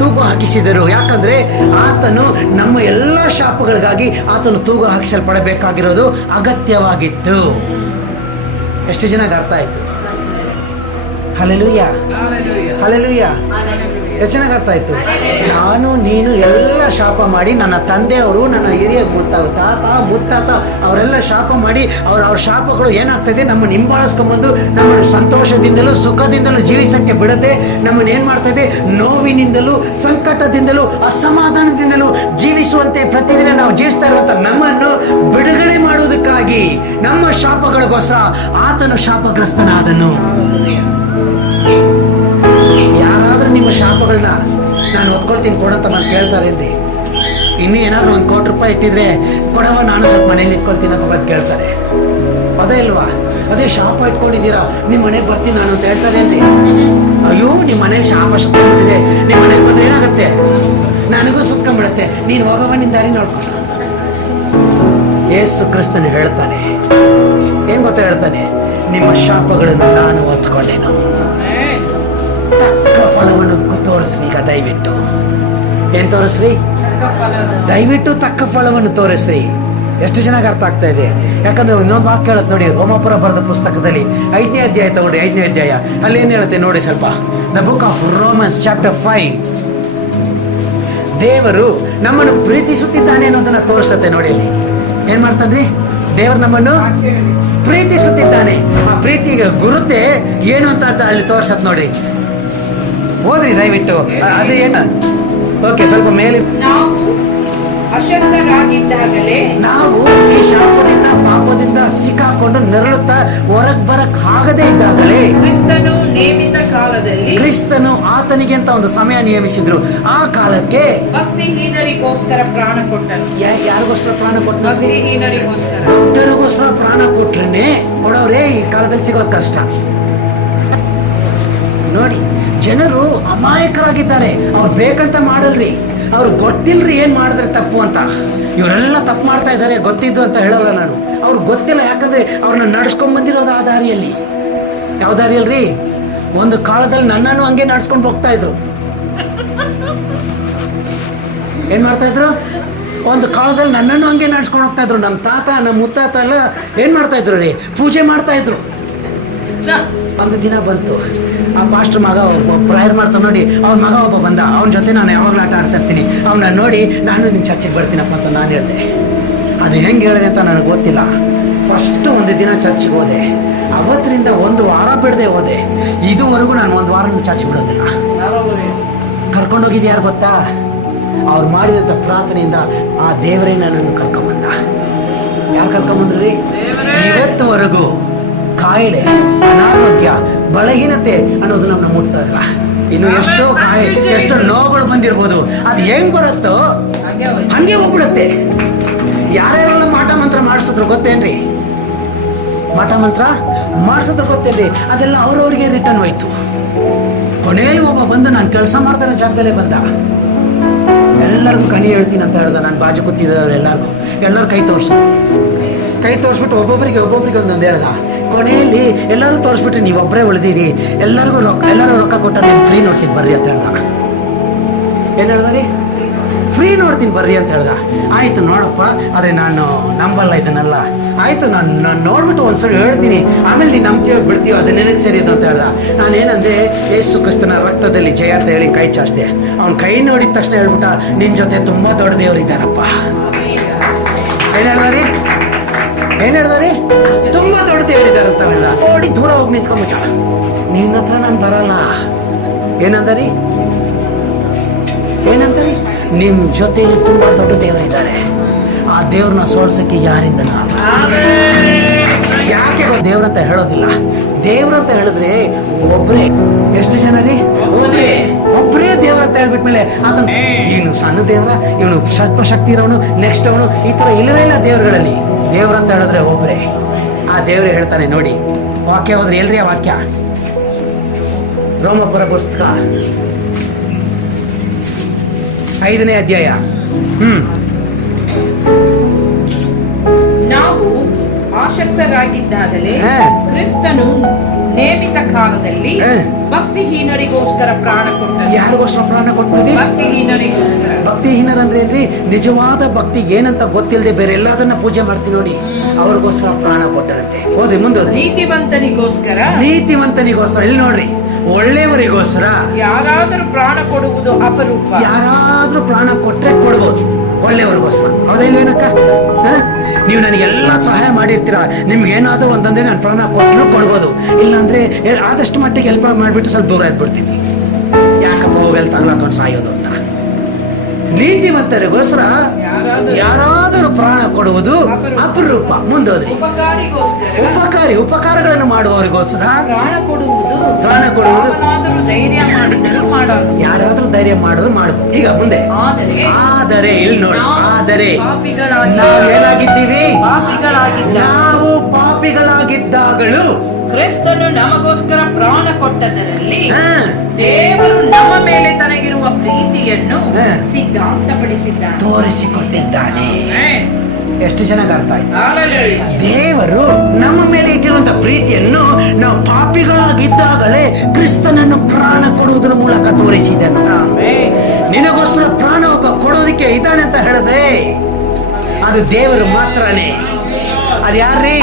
ತೂಗು ಹಾಕಿಸಿದರು. ಯಾಕಂದ್ರೆ ಆತನು ನಮ್ಮ ಎಲ್ಲ ಶಾಪಗಳಿಗಾಗಿ ಆತನು ತೂಗು ಹಾಕಿಸಲ್ಪಡಬೇಕಾಗಿರೋದು ಅಗತ್ಯವಾಗಿತ್ತು. ಎಷ್ಟು ಜನಕ್ಕೆ ಅರ್ಥ ಆಯ್ತು? Hallelujah, hallelujah. ಎಷ್ಟು ಚೆನ್ನಾಗಿ ಅರ್ಥ ಆಯ್ತು? ನಾನು ನೀನು ಎಲ್ಲ ಶಾಪ ಮಾಡಿ, ನನ್ನ ತಂದೆಯವರು, ನನ್ನ ಹಿರಿಯ ತಾತ ಮುತ್ತಾತ ಅವರೆಲ್ಲ ಶಾಪ ಮಾಡಿ ಅವ್ರ ಶಾಪಗಳು ಏನಾಗ್ತದೆ? ನಮ್ಮನ್ನು ಹಿಂಬಾಲಿಸ್ಕೊಂಡ್ಬಂದು ನಮ್ಮನ್ನು ಸಂತೋಷದಿಂದಲೂ ಸುಖದಿಂದಲೂ ಜೀವಿಸಕ್ಕೆ ಬಿಡದೆ ನಮ್ಮನ್ನು ಏನ್ ಮಾಡ್ತಾ ಇದೆ? ನೋವಿನಿಂದಲೂ ಸಂಕಟದಿಂದಲೂ ಅಸಮಾಧಾನದಿಂದಲೂ ಜೀವಿಸುವಂತೆ ಪ್ರತಿದಿನ ನಾವು ಜೀವಿಸ್ತಾ ಇರುವಂತ ನಮ್ಮನ್ನು ಬಿಡುಗಡೆ ಮಾಡುವುದಕ್ಕಾಗಿ ನಮ್ಮ ಶಾಪಗಳಿಗೋಸ್ಕರ ಆತನು ಶಾಪಗ್ರಸ್ತನಾದನು. ಯಾರಾದ್ರೂ ನಿಮ್ಮ ಶಾಪಗಳನ್ನ ನಾನು ಒದ್ಕೊಳ್ತೀನಿ ಕೊಡಂತ ನಾನು ಕೇಳ್ತಾರೇನ್ರಿ? ಇನ್ನೂ ಏನಾದ್ರು ₹1 ಕೋಟಿ ಇಟ್ಟಿದ್ರೆ ಕೊಡವ, ನಾನು ಸ್ವಲ್ಪ ಮನೇಲಿ ಇಟ್ಕೊಳ್ತೀನಿ ಅಂತ ಬಂದು ಕೇಳ್ತಾರೆ. ಅದೇ ಇಲ್ವಾ? ಅದೇ ಶಾಪ ಇಟ್ಕೊಂಡಿದ್ದೀರಾ, ನಿಮ್ಮ ಮನೆಗೆ ಬರ್ತೀನಿ ನಾನು ಅಂತ ಹೇಳ್ತಾರೇನ್ರಿ? ಅಯ್ಯೋ, ನಿಮ್ಮ ಮನೇಲಿ ಶಾಪ ಸುತ್ತಬಿಟ್ಟಿದೆ, ನಿಮ್ಮ ಮನೆಗೆ ಬಂದ್ರೆ ಏನಾಗುತ್ತೆ? ನನಗೂ ಸುತ್ಕೊಂಡ್ಬಿಡುತ್ತೆ, ನೀನು ಹೋಗವ, ನಿನ್ನ ದಾರಿ ನೋಡ್ಕೊಂಡು. ಯೇಸು ಕ್ರಿಸ್ತನು ಹೇಳ್ತಾನೆ, ಏನ್ ಗೊತ್ತಾ ಹೇಳ್ತಾನೆ? ನಿಮ್ಮ ಶಾಪಗಳನ್ನು ನಾನು ಹೊತ್ಕೊಂಡೆನು, ತಕ್ಕ ಫಲವನ್ನು ತೋರಿಸ್ರಿ. ಈಗ ದಯವಿಟ್ಟು ಏನ್ ತೋರಿಸ್ರಿ? ದಯವಿಟ್ಟು ತಕ್ಕ ಫಲವನ್ನು ತೋರಿಸ್ರಿ. ಎಷ್ಟು ಚೆನ್ನಾಗಿ ಅರ್ಥ ಆಗ್ತಾ ಇದೆ? ಯಾಕಂದ್ರೆ ಇನ್ನೊಂದು ವಾಕ್ಯ ಹೇಳುತ್ತೆ ನೋಡಿ, ರೋಮಾಪುರ ಬರೆದ ಪುಸ್ತಕದಲ್ಲಿ 5ನೇ ಅಧ್ಯಾಯ ತಗೊಳ್ಳಿ. 5ನೇ ಅಧ್ಯಾಯ ಅಲ್ಲಿ ಏನ್ ಹೇಳುತ್ತೆ ನೋಡಿ ಸ್ವಲ್ಪ. The book of Romans chapter 5. ದೇವರು ನಮ್ಮನ್ನು ಪ್ರೀತಿಸುತ್ತಿದ್ದಾನೆ ಅನ್ನೋದನ್ನ ತೋರಿಸುತ್ತೆ ನೋಡಿ. ಅಲ್ಲಿ ಏನ್ ಮಾಡ್ತಾನ್ರಿ? ದೇವರು ನಮ್ಮನ್ನು ಪ್ರೀತಿಸುತ್ತಿದ್ದಾನೆ. ಆ ಪ್ರೀತಿಗೆ ಗುರುತೆ ಏನು ಅಂತ ಅಲ್ಲಿ ತೋರ್ಸತ್ ನೋಡಿ. ಓದ್ರಿ ದಯವಿಟ್ಟು. ಅದೇ ಏನ? ಓಕೆ, ಸ್ವಲ್ಪ ಮೇಲೆ. ನಾವು ಅಶಕ್ತರಾಗಿದ್ದಾಗಲೇ ನಾವು ಈ ಶಾಪದಿಂದ ಪಾಪದಿಂದ ಸಿಕ್ಕಾಕೊಂಡು ನರಳುತ್ತಾ ಹೊರಗ್ ಬರಕ್ ಆಗದೇ ಇದ್ದಾಗಲೇ ಕ್ರಿಸ್ತನು ನೇಮಿತ ಕಾಲದಲ್ಲಿ ಕ್ರಿಸ್ತನು ಆತನಿಗೆ ಅಂತ ಒಂದು ಸಮಯ ನಿಯಮಿಸಿದ್ರು. ಆ ಕಾಲಕ್ಕೆ ಭಕ್ತಿಹೀನರಿಗೋಸ್ಕರ ಪ್ರಾಣ ಕೊಟ್ಟನು. ಯಾರಿಗೋಸ್ಕರ ಪ್ರಾಣ ಕೊಟ್ಟರು? ಭಕ್ತಿಹೀನರಿಗೋಸ್ಕರ. ಭಕ್ತರಿಗೋಸ್ಕರ ಪ್ರಾಣ ಕೊಟ್ರೇನೆ ಕೊಡೋರೇ ಈ ಕಾಲದಲ್ಲಿ ಸಿಗೋದು ಕಷ್ಟ. ನೋಡಿ, ಜನರು ಅಮಾಯಕರಾಗಿದ್ದಾರೆ. ಅವ್ರು ಬೇಕಂತ ಮಾಡಲ್ರಿ, ಅವ್ರು ಗೊತ್ತಿಲ್ರಿ ಏನ್ ಮಾಡಿದ್ರೆ ತಪ್ಪು ಅಂತ. ಇವರೆಲ್ಲ ತಪ್ಪು ಮಾಡ್ತಾ ಇದ್ದಾರೆ ಗೊತ್ತಿದ್ದು ಅಂತ ಹೇಳಲ್ಲ ನಾನು. ಅವ್ರು ಗೊತ್ತಿಲ್ಲ, ಯಾಕಂದ್ರೆ ಅವ್ರನ್ನ ನಡ್ಸ್ಕೊಂಡ್ ಬಂದಿರೋದು ಆ ದಾರಿಯಲ್ಲಿ. ಯಾವ ದಾರಿಯಲ್ರಿ? ಒಂದು ಕಾಲದಲ್ಲಿ ನನ್ನನ್ನು ಹಂಗೆ ನಡ್ಸ್ಕೊಂಡು ಹೋಗ್ತಾ ಇದ್ರು. ಏನ್ ಮಾಡ್ತಾ ಇದ್ರು? ಒಂದು ಕಾಲದಲ್ಲಿ ನನ್ನನ್ನು ಹಂಗೆ ನಡ್ಸ್ಕೊಂಡು ಹೋಗ್ತಾ ಇದ್ರು. ನಮ್ಮ ತಾತ ನಮ್ಮ ಮುತ್ತಾತ ಎಲ್ಲ ಏನ್ ಮಾಡ್ತಾ ಇದ್ರು ರೀ? ಪೂಜೆ ಮಾಡ್ತಾ ಇದ್ರು. ಒಂದು ದಿನ ಬಂತು, ಆ ಪಾಸ್ಟರ್ ಮಗ ಪ್ರೇಯರ್ ಮಾಡ್ತಾ ನೋಡಿ, ಅವ್ನ ಮಗ ಒಬ್ಬ ಬಂದ. ಅವನ ಜೊತೆ ನಾನು ಯಾವಾಗಲೂ ಆಟ ಆಡ್ತಾ ಇರ್ತೀನಿ. ಅವನ್ನ ನೋಡಿ ನಾನು ನಿಮ್ಮ ಚರ್ಚಿಗೆ ಬರ್ತೀನಪ್ಪ ಅಂತ ನಾನು ಹೇಳಿದೆ. ಅದು ಹೆಂಗೆ ಹೇಳಿದೆ ಅಂತ ನನಗೆ ಗೊತ್ತಿಲ್ಲ. ಫಸ್ಟ್ ಒಂದು ದಿನ ಚರ್ಚಿಗೆ ಹೋದೆ. ಅವತ್ತರಿಂದ ಒಂದು ವಾರ ಬಿಡದೆ ಹೋದೆ. ಇದುವರೆಗೂ ನಾನು ಒಂದು ವಾರ ಚರ್ಚ್ ಬಿಡೋದಿಲ್ಲ. ಕರ್ಕೊಂಡೋಗಿದ್ದು ಯಾರು ಗೊತ್ತಾ? ಅವ್ರು ಮಾಡಿದಂಥ ಪ್ರಾರ್ಥನೆಯಿಂದ ಆ ದೇವರೇ ನನ್ನನ್ನು ಕರ್ಕೊಂಬಂದ. ಯಾರು ಕರ್ಕೊಂಬಂದ್ರಿ? ಇವತ್ತುವರೆಗೂ ಕಾಯಿಲೆ, ಅನಾರೋಗ್ಯ, ಬಲಹೀನತೆ ಅನ್ನೋದು ನಮ್ಮನ್ನ ಮುಟ್ತಾ ಇಲ್ಲ. ಇನ್ನು ಎಷ್ಟೋ ಎಷ್ಟೋ ನೋವುಗಳು ಬಂದಿರ್ಬೋದು. ಅದು ಹೆಂಗ್ ಬರುತ್ತೋ ಹಂಗೆ ಹೋಗ್ಬಿಡುತ್ತೆ. ಯಾರ್ಯಾರೆಲ್ಲ ಮಾಟ ಮಂತ್ರ ಮಾಡಿಸಿದ್ರು ಗೊತ್ತೇನ್ರಿ? ಮಾಟ ಮಂತ್ರ ಮಾಡಿಸಿದ್ರು ಗೊತ್ತೇನ್ರಿ? ಅದೆಲ್ಲ ಅವ್ರವ್ರಿಗೆ ರಿಟರ್ನ್ ಹೋಯ್ತು. ಕೊನೆಯಲ್ಲಿ ಒಬ್ಬ ಬಂದು ನಾನು ಕೆಲಸ ಮಾಡ್ತಾನೆ ಜಾಗದಲ್ಲೇ ಬಂದ. ಎಲ್ಲರಿಗೂ ಕಣಿ ಹೇಳ್ತೀನಿ ಅಂತ ಹೇಳ್ದ. ನಾನು ಬಾಜು ಕೂತಿದ್ದವ್ರು ಎಲ್ಲರೂ ಕೈ ತೋರಿಸ್ಬಿಟ್ಟು ಒಬ್ಬೊಬ್ಬರಿಗೆ ಒಂದೊಂದು ಹೇಳ್ದ. ಕೊನೆಯಲ್ಲಿ ಎಲ್ಲರೂ ತೋರಿಸ್ಬಿಟ್ರಿ, ನೀವೊಬ್ಬರೇ ಉಳಿದಿರಿ, ಎಲ್ಲರೂ ರೊಕ್ಕ ಕೊಟ್ಟ ನೀವು ಫ್ರೀ ನೋಡ್ತೀನಿ ಬರ್ರಿ ಅಂತ ಹೇಳ್ದ. ಏನು ಹೇಳ್ದ ರೀ? ಫ್ರೀ ನೋಡ್ತೀನಿ ಬರ್ರಿ ಅಂತ ಹೇಳ್ದ. ಆಯ್ತು ನೋಡಪ್ಪ, ಅದೇ ನಾನು ನಂಬಲ್ಲ ಇದನ್ನೆಲ್ಲ. ಆಯ್ತು, ನಾನು ನೋಡ್ಬಿಟ್ಟು ಒಂದ್ಸರಿ ಹೇಳ್ತೀನಿ, ಆಮೇಲೆ ನೀನು ನಂಬ್ತೀವಿ ಬಿಡ್ತೀವಿ, ಅದು ನಿನಗೆ ಸರಿ ಇದು ಅಂತ ಹೇಳ್ದ. ನಾನೇನಂದೆ, ಯೇಸು ಕ್ರಿಸ್ತನ ರಕ್ತದಲ್ಲಿ ಜಯ ಅಂತ ಹೇಳಿ ಕೈ ಚಾಚಿದೆ. ಅವ್ನ ಕೈ ನೋಡಿದ ತಕ್ಷಣ ಹೇಳ್ಬಿಟ್ಟ, ನಿನ್ ಜೊತೆ ತುಂಬಾ ದೊಡ್ಡ ದೇವ್ರು ಇದ್ದಾರಪ್ಪ. ಏನ್ ಹೇಳ್ದಾರಿ? ತುಂಬಾ ದೊಡ್ಡ ದೇವರಿದ್ದಾರೆ ಅಂತ ಹೇಳ್ದ. ನೋಡಿ ದೂರ ಹೋಗಿ ನಿಂತ್ಕೊಂಡ್ಬಿಟ್ಟ. ನಿನ್ನ ಹತ್ರ ನಾನು ಬರಲ್ಲ. ಏನಂದರಿ? ನಿಮ್ ಜೊತೆಲಿ ತುಂಬಾ ದೊಡ್ಡ ದೇವರಿದ್ದಾರೆ. ಆ ದೇವ್ರನ್ನ ಸೋಲ್ಸಕ್ಕೆ ಯಾರಿಂದ ಯಾಕೆ ದೇವ್ರಂತ ಹೇಳೋದಿಲ್ಲ? ದೇವ್ರಂತ ಹೇಳಿದ್ರೆ ಒಬ್ರೇ. ಎಷ್ಟು ಜನ ರೀ? ಒಬ್ರೇ ದೇವ್ರಂತ ಹೇಳ್ಬಿಟ್ಮೇಲೆ ಆತನ ಇವನು ಸಣ್ಣ ದೇವ್ರ, ಇವನು ಸ್ವಲ್ಪ ಶಕ್ತಿ ಇರೋನು, ನೆಕ್ಸ್ಟ್ ಅವನು, ಈ ತರ ಇಲ್ಲವೇ ಇಲ್ಲ ದೇವ್ರುಗಳಲ್ಲಿ. ದೇವ್ರಂತ ಹೇಳಿದ್ರೆ ಒಬ್ರೇ. ಆ ದೇವ್ರೆ ಹೇಳ್ತಾನೆ ನೋಡಿ, ವಾಕ್ಯ ಹೋದ್ರೆ ಎಲ್ರಿ ಆ ವಾಕ್ಯ? ರೋಮಪುರ ಪುಸ್ತಕ 5ನೇ ಅಧ್ಯಾಯ. ನಾವು ಆಸಕ್ತರಾಗಿದ್ದಾಗಲೇ ಕ್ರಿಸ್ತನು ನೇಮಿತ ಕಾಲದಲ್ಲಿ ಭಕ್ತಿಹೀನರಿಗೋಸ್ಕರ ಪ್ರಾಣ ಕೊಟ್ಟನು. ಯಾರಿಗೋಸ್ಕರ ಪ್ರಾಣ ಕೊಟ್ಟರು? ಭಕ್ತಿಹೀನರಿಗೋಸ್ಕರ. ಭಕ್ತಿಹೀನರಂದ್ರೆ ಏನ್ರಿ? ನಿಜವಾದ ಭಕ್ತಿ ಏನಂತ ಗೊತ್ತಿಲ್ಲದೆ ಬೇರೆ ಎಲ್ಲದನ್ನ ಪೂಜೆ ಮಾಡ್ತೀವಿ ನೋಡಿ, ಅವ್ರಿಗೋಸ್ಕರ ಪ್ರಾಣ ಕೊಟ್ಟರಂತೆ. ಹೋದ್ರಿ ಮುಂದೋದ್ರಿ. ನೀತಿವಂತನಿಗೋಸ್ಕರ. ಇಲ್ಲಿ ನೋಡ್ರಿ, ಒಳ್ಳೆಯವರಿಗೋಸ್ಕರ ಯಾರಾದರೂ ಪ್ರಾಣ ಕೊಡುವುದು ಅಪರೂಪ. ಯಾರಾದ್ರೂ ಪ್ರಾಣ ಕೊಟ್ರೆ ಕೊಡ್ಬೋದು, ಒಳ್ಳೆಯವರಿಗೋಸ್ಕರ. ಹೌದಾ ಇಲ್ವೇನಕ್ಕ? ನೀವು ನನಗೆಲ್ಲ ಸಹಾಯ ಮಾಡಿರ್ತೀರಾ, ನಿಮ್ಗೆ ಏನಾದರೂ ಒಂದಂದ್ರೆ ನಾನು ಪ್ರಾಣ ಕೊಟ್ಟರು ಕೊಡ್ಬೋದು. ಇಲ್ಲಾಂದ್ರೆ ಆದಷ್ಟು ಮಟ್ಟಿಗೆ ಹೆಲ್ಪ್ ಮಾಡಿಬಿಟ್ಟು ಸ್ವಲ್ಪ ದೂರ ಎದ್ಬಿಡ್ತೀನಿ. ಯಾಕಪ್ಪ ಹೋಗಲ್ಲಿ ತಗೊಳಕೊಂಡು ಸಾಯೋದು ಅಂತ. ನೀತಿವಂತರಿಗೋಸ್ಕರ ಯಾರಾದರೂ ಪ್ರಾಣ ಕೊಡುವುದು ಅಪರೂಪ. ಮುಂದೋದ್ರಿ. ಉಪಕಾರಗಳನ್ನು ಮಾಡುವವರಿಗೋಸ್ಕರ ಪ್ರಾಣ ಕೊಡುವುದು ಯಾರಾದ್ರೂ ಧೈರ್ಯ ಮಾಡಿದ್ರು ಮಾಡಬಹುದು. ಈಗ ಮುಂದೆ ಆದರೆ ಇಲ್ಲಿ ನೋಡಿ, ಆದರೆ ನಾವೇನಾಗಿದ್ದೀವಿ? ನಾವು ಪಾಪಿಗಳಾಗಿದ್ದಾಗಲೂ ಕ್ರಿಸ್ತನು ನಮಗೋಸ್ಕರ ಪ್ರಾಣ ಕೊಟ್ಟದರಲ್ಲಿ ದೇವರು ನಮ್ಮ ಮೇಲೆ ತನಗಿರುವ ಪ್ರೀತಿಯನ್ನು ಸಿದ್ಧಾಂತಪಡಿಸಿದ್ದಾನೆ, ತೋರಿಸಿಕೊಟ್ಟಿದ್ದಾನೆ. ಎಷ್ಟು ಜನಕ್ಕೆ ಅರ್ಥ ಆಯ್ತು? ದೇವರು ನಮ್ಮ ಮೇಲೆ ಇಟ್ಟಿರುವಂತ ಪ್ರೀತಿಯನ್ನು ನಾವು ಪಾಪಿಗಳಾಗಿದ್ದಾಗಲೇ ಕ್ರಿಸ್ತನನ್ನು ಪ್ರಾಣ ಕೊಡುವುದರ ಮೂಲಕ ತೋರಿಸಿದನು. ನಿನಗೋಸ್ಕರ ಪ್ರಾಣ ಒಬ್ಬ ಕೊಡೋದಕ್ಕೆ ಇದ್ದಾನೆ ಅಂತ ಹೇಳಿದ್ರೆ ಅದು ದೇವರು ಮಾತ್ರನೇ. ಅದು ಯಾರ್ರೀ?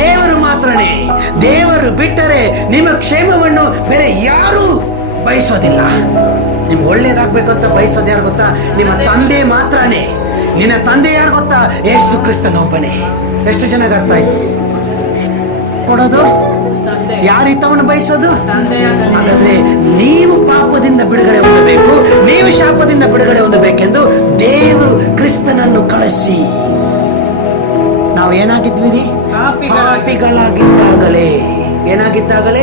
ದೇವರು ಮಾತ್ರನೇ. ದೇವರು ಬಿಟ್ಟರೆ ನಿಮ್ಮ ಕ್ಷೇಮವನ್ನು ಬೇರೆ ಯಾರು ಬಯಸೋದಿಲ್ಲ. ನಿಮ್ಗೆ ಒಳ್ಳೇದಾಗ್ಬೇಕು ಅಂತ ಬಯಸೋದು ಯಾರು ಗೊತ್ತಾ? ನಿಮ್ಮ ತಂದೆ ಮಾತ್ರನೇ. ನಿನ್ನ ತಂದೆ ಯಾರು ಗೊತ್ತಾ? ಯೇಸು ಕ್ರಿಸ್ತನೊಬ್ಬನೇ. ಎಷ್ಟು ಜನಕ್ಕೆ ಅರ್ಥ ಆಯ್ತು? ಕೊಡೋದು ಯಾರಿತವನ್ನು ಬಯಸೋದು? ಹಾಗಾದ್ರೆ ನೀವು ಪಾಪದಿಂದ ಬಿಡುಗಡೆ ಹೊಂದಬೇಕು, ನೀವು ಶಾಪದಿಂದ ಬಿಡುಗಡೆ ಹೊಂದಬೇಕೆಂದು ದೇವರು ಕ್ರಿಸ್ತನ ಪಾಪಿಗಳಾಗಿದ್ದಾಗಲೇ ಏನಾಗಿದ್ದಾಗಲೇ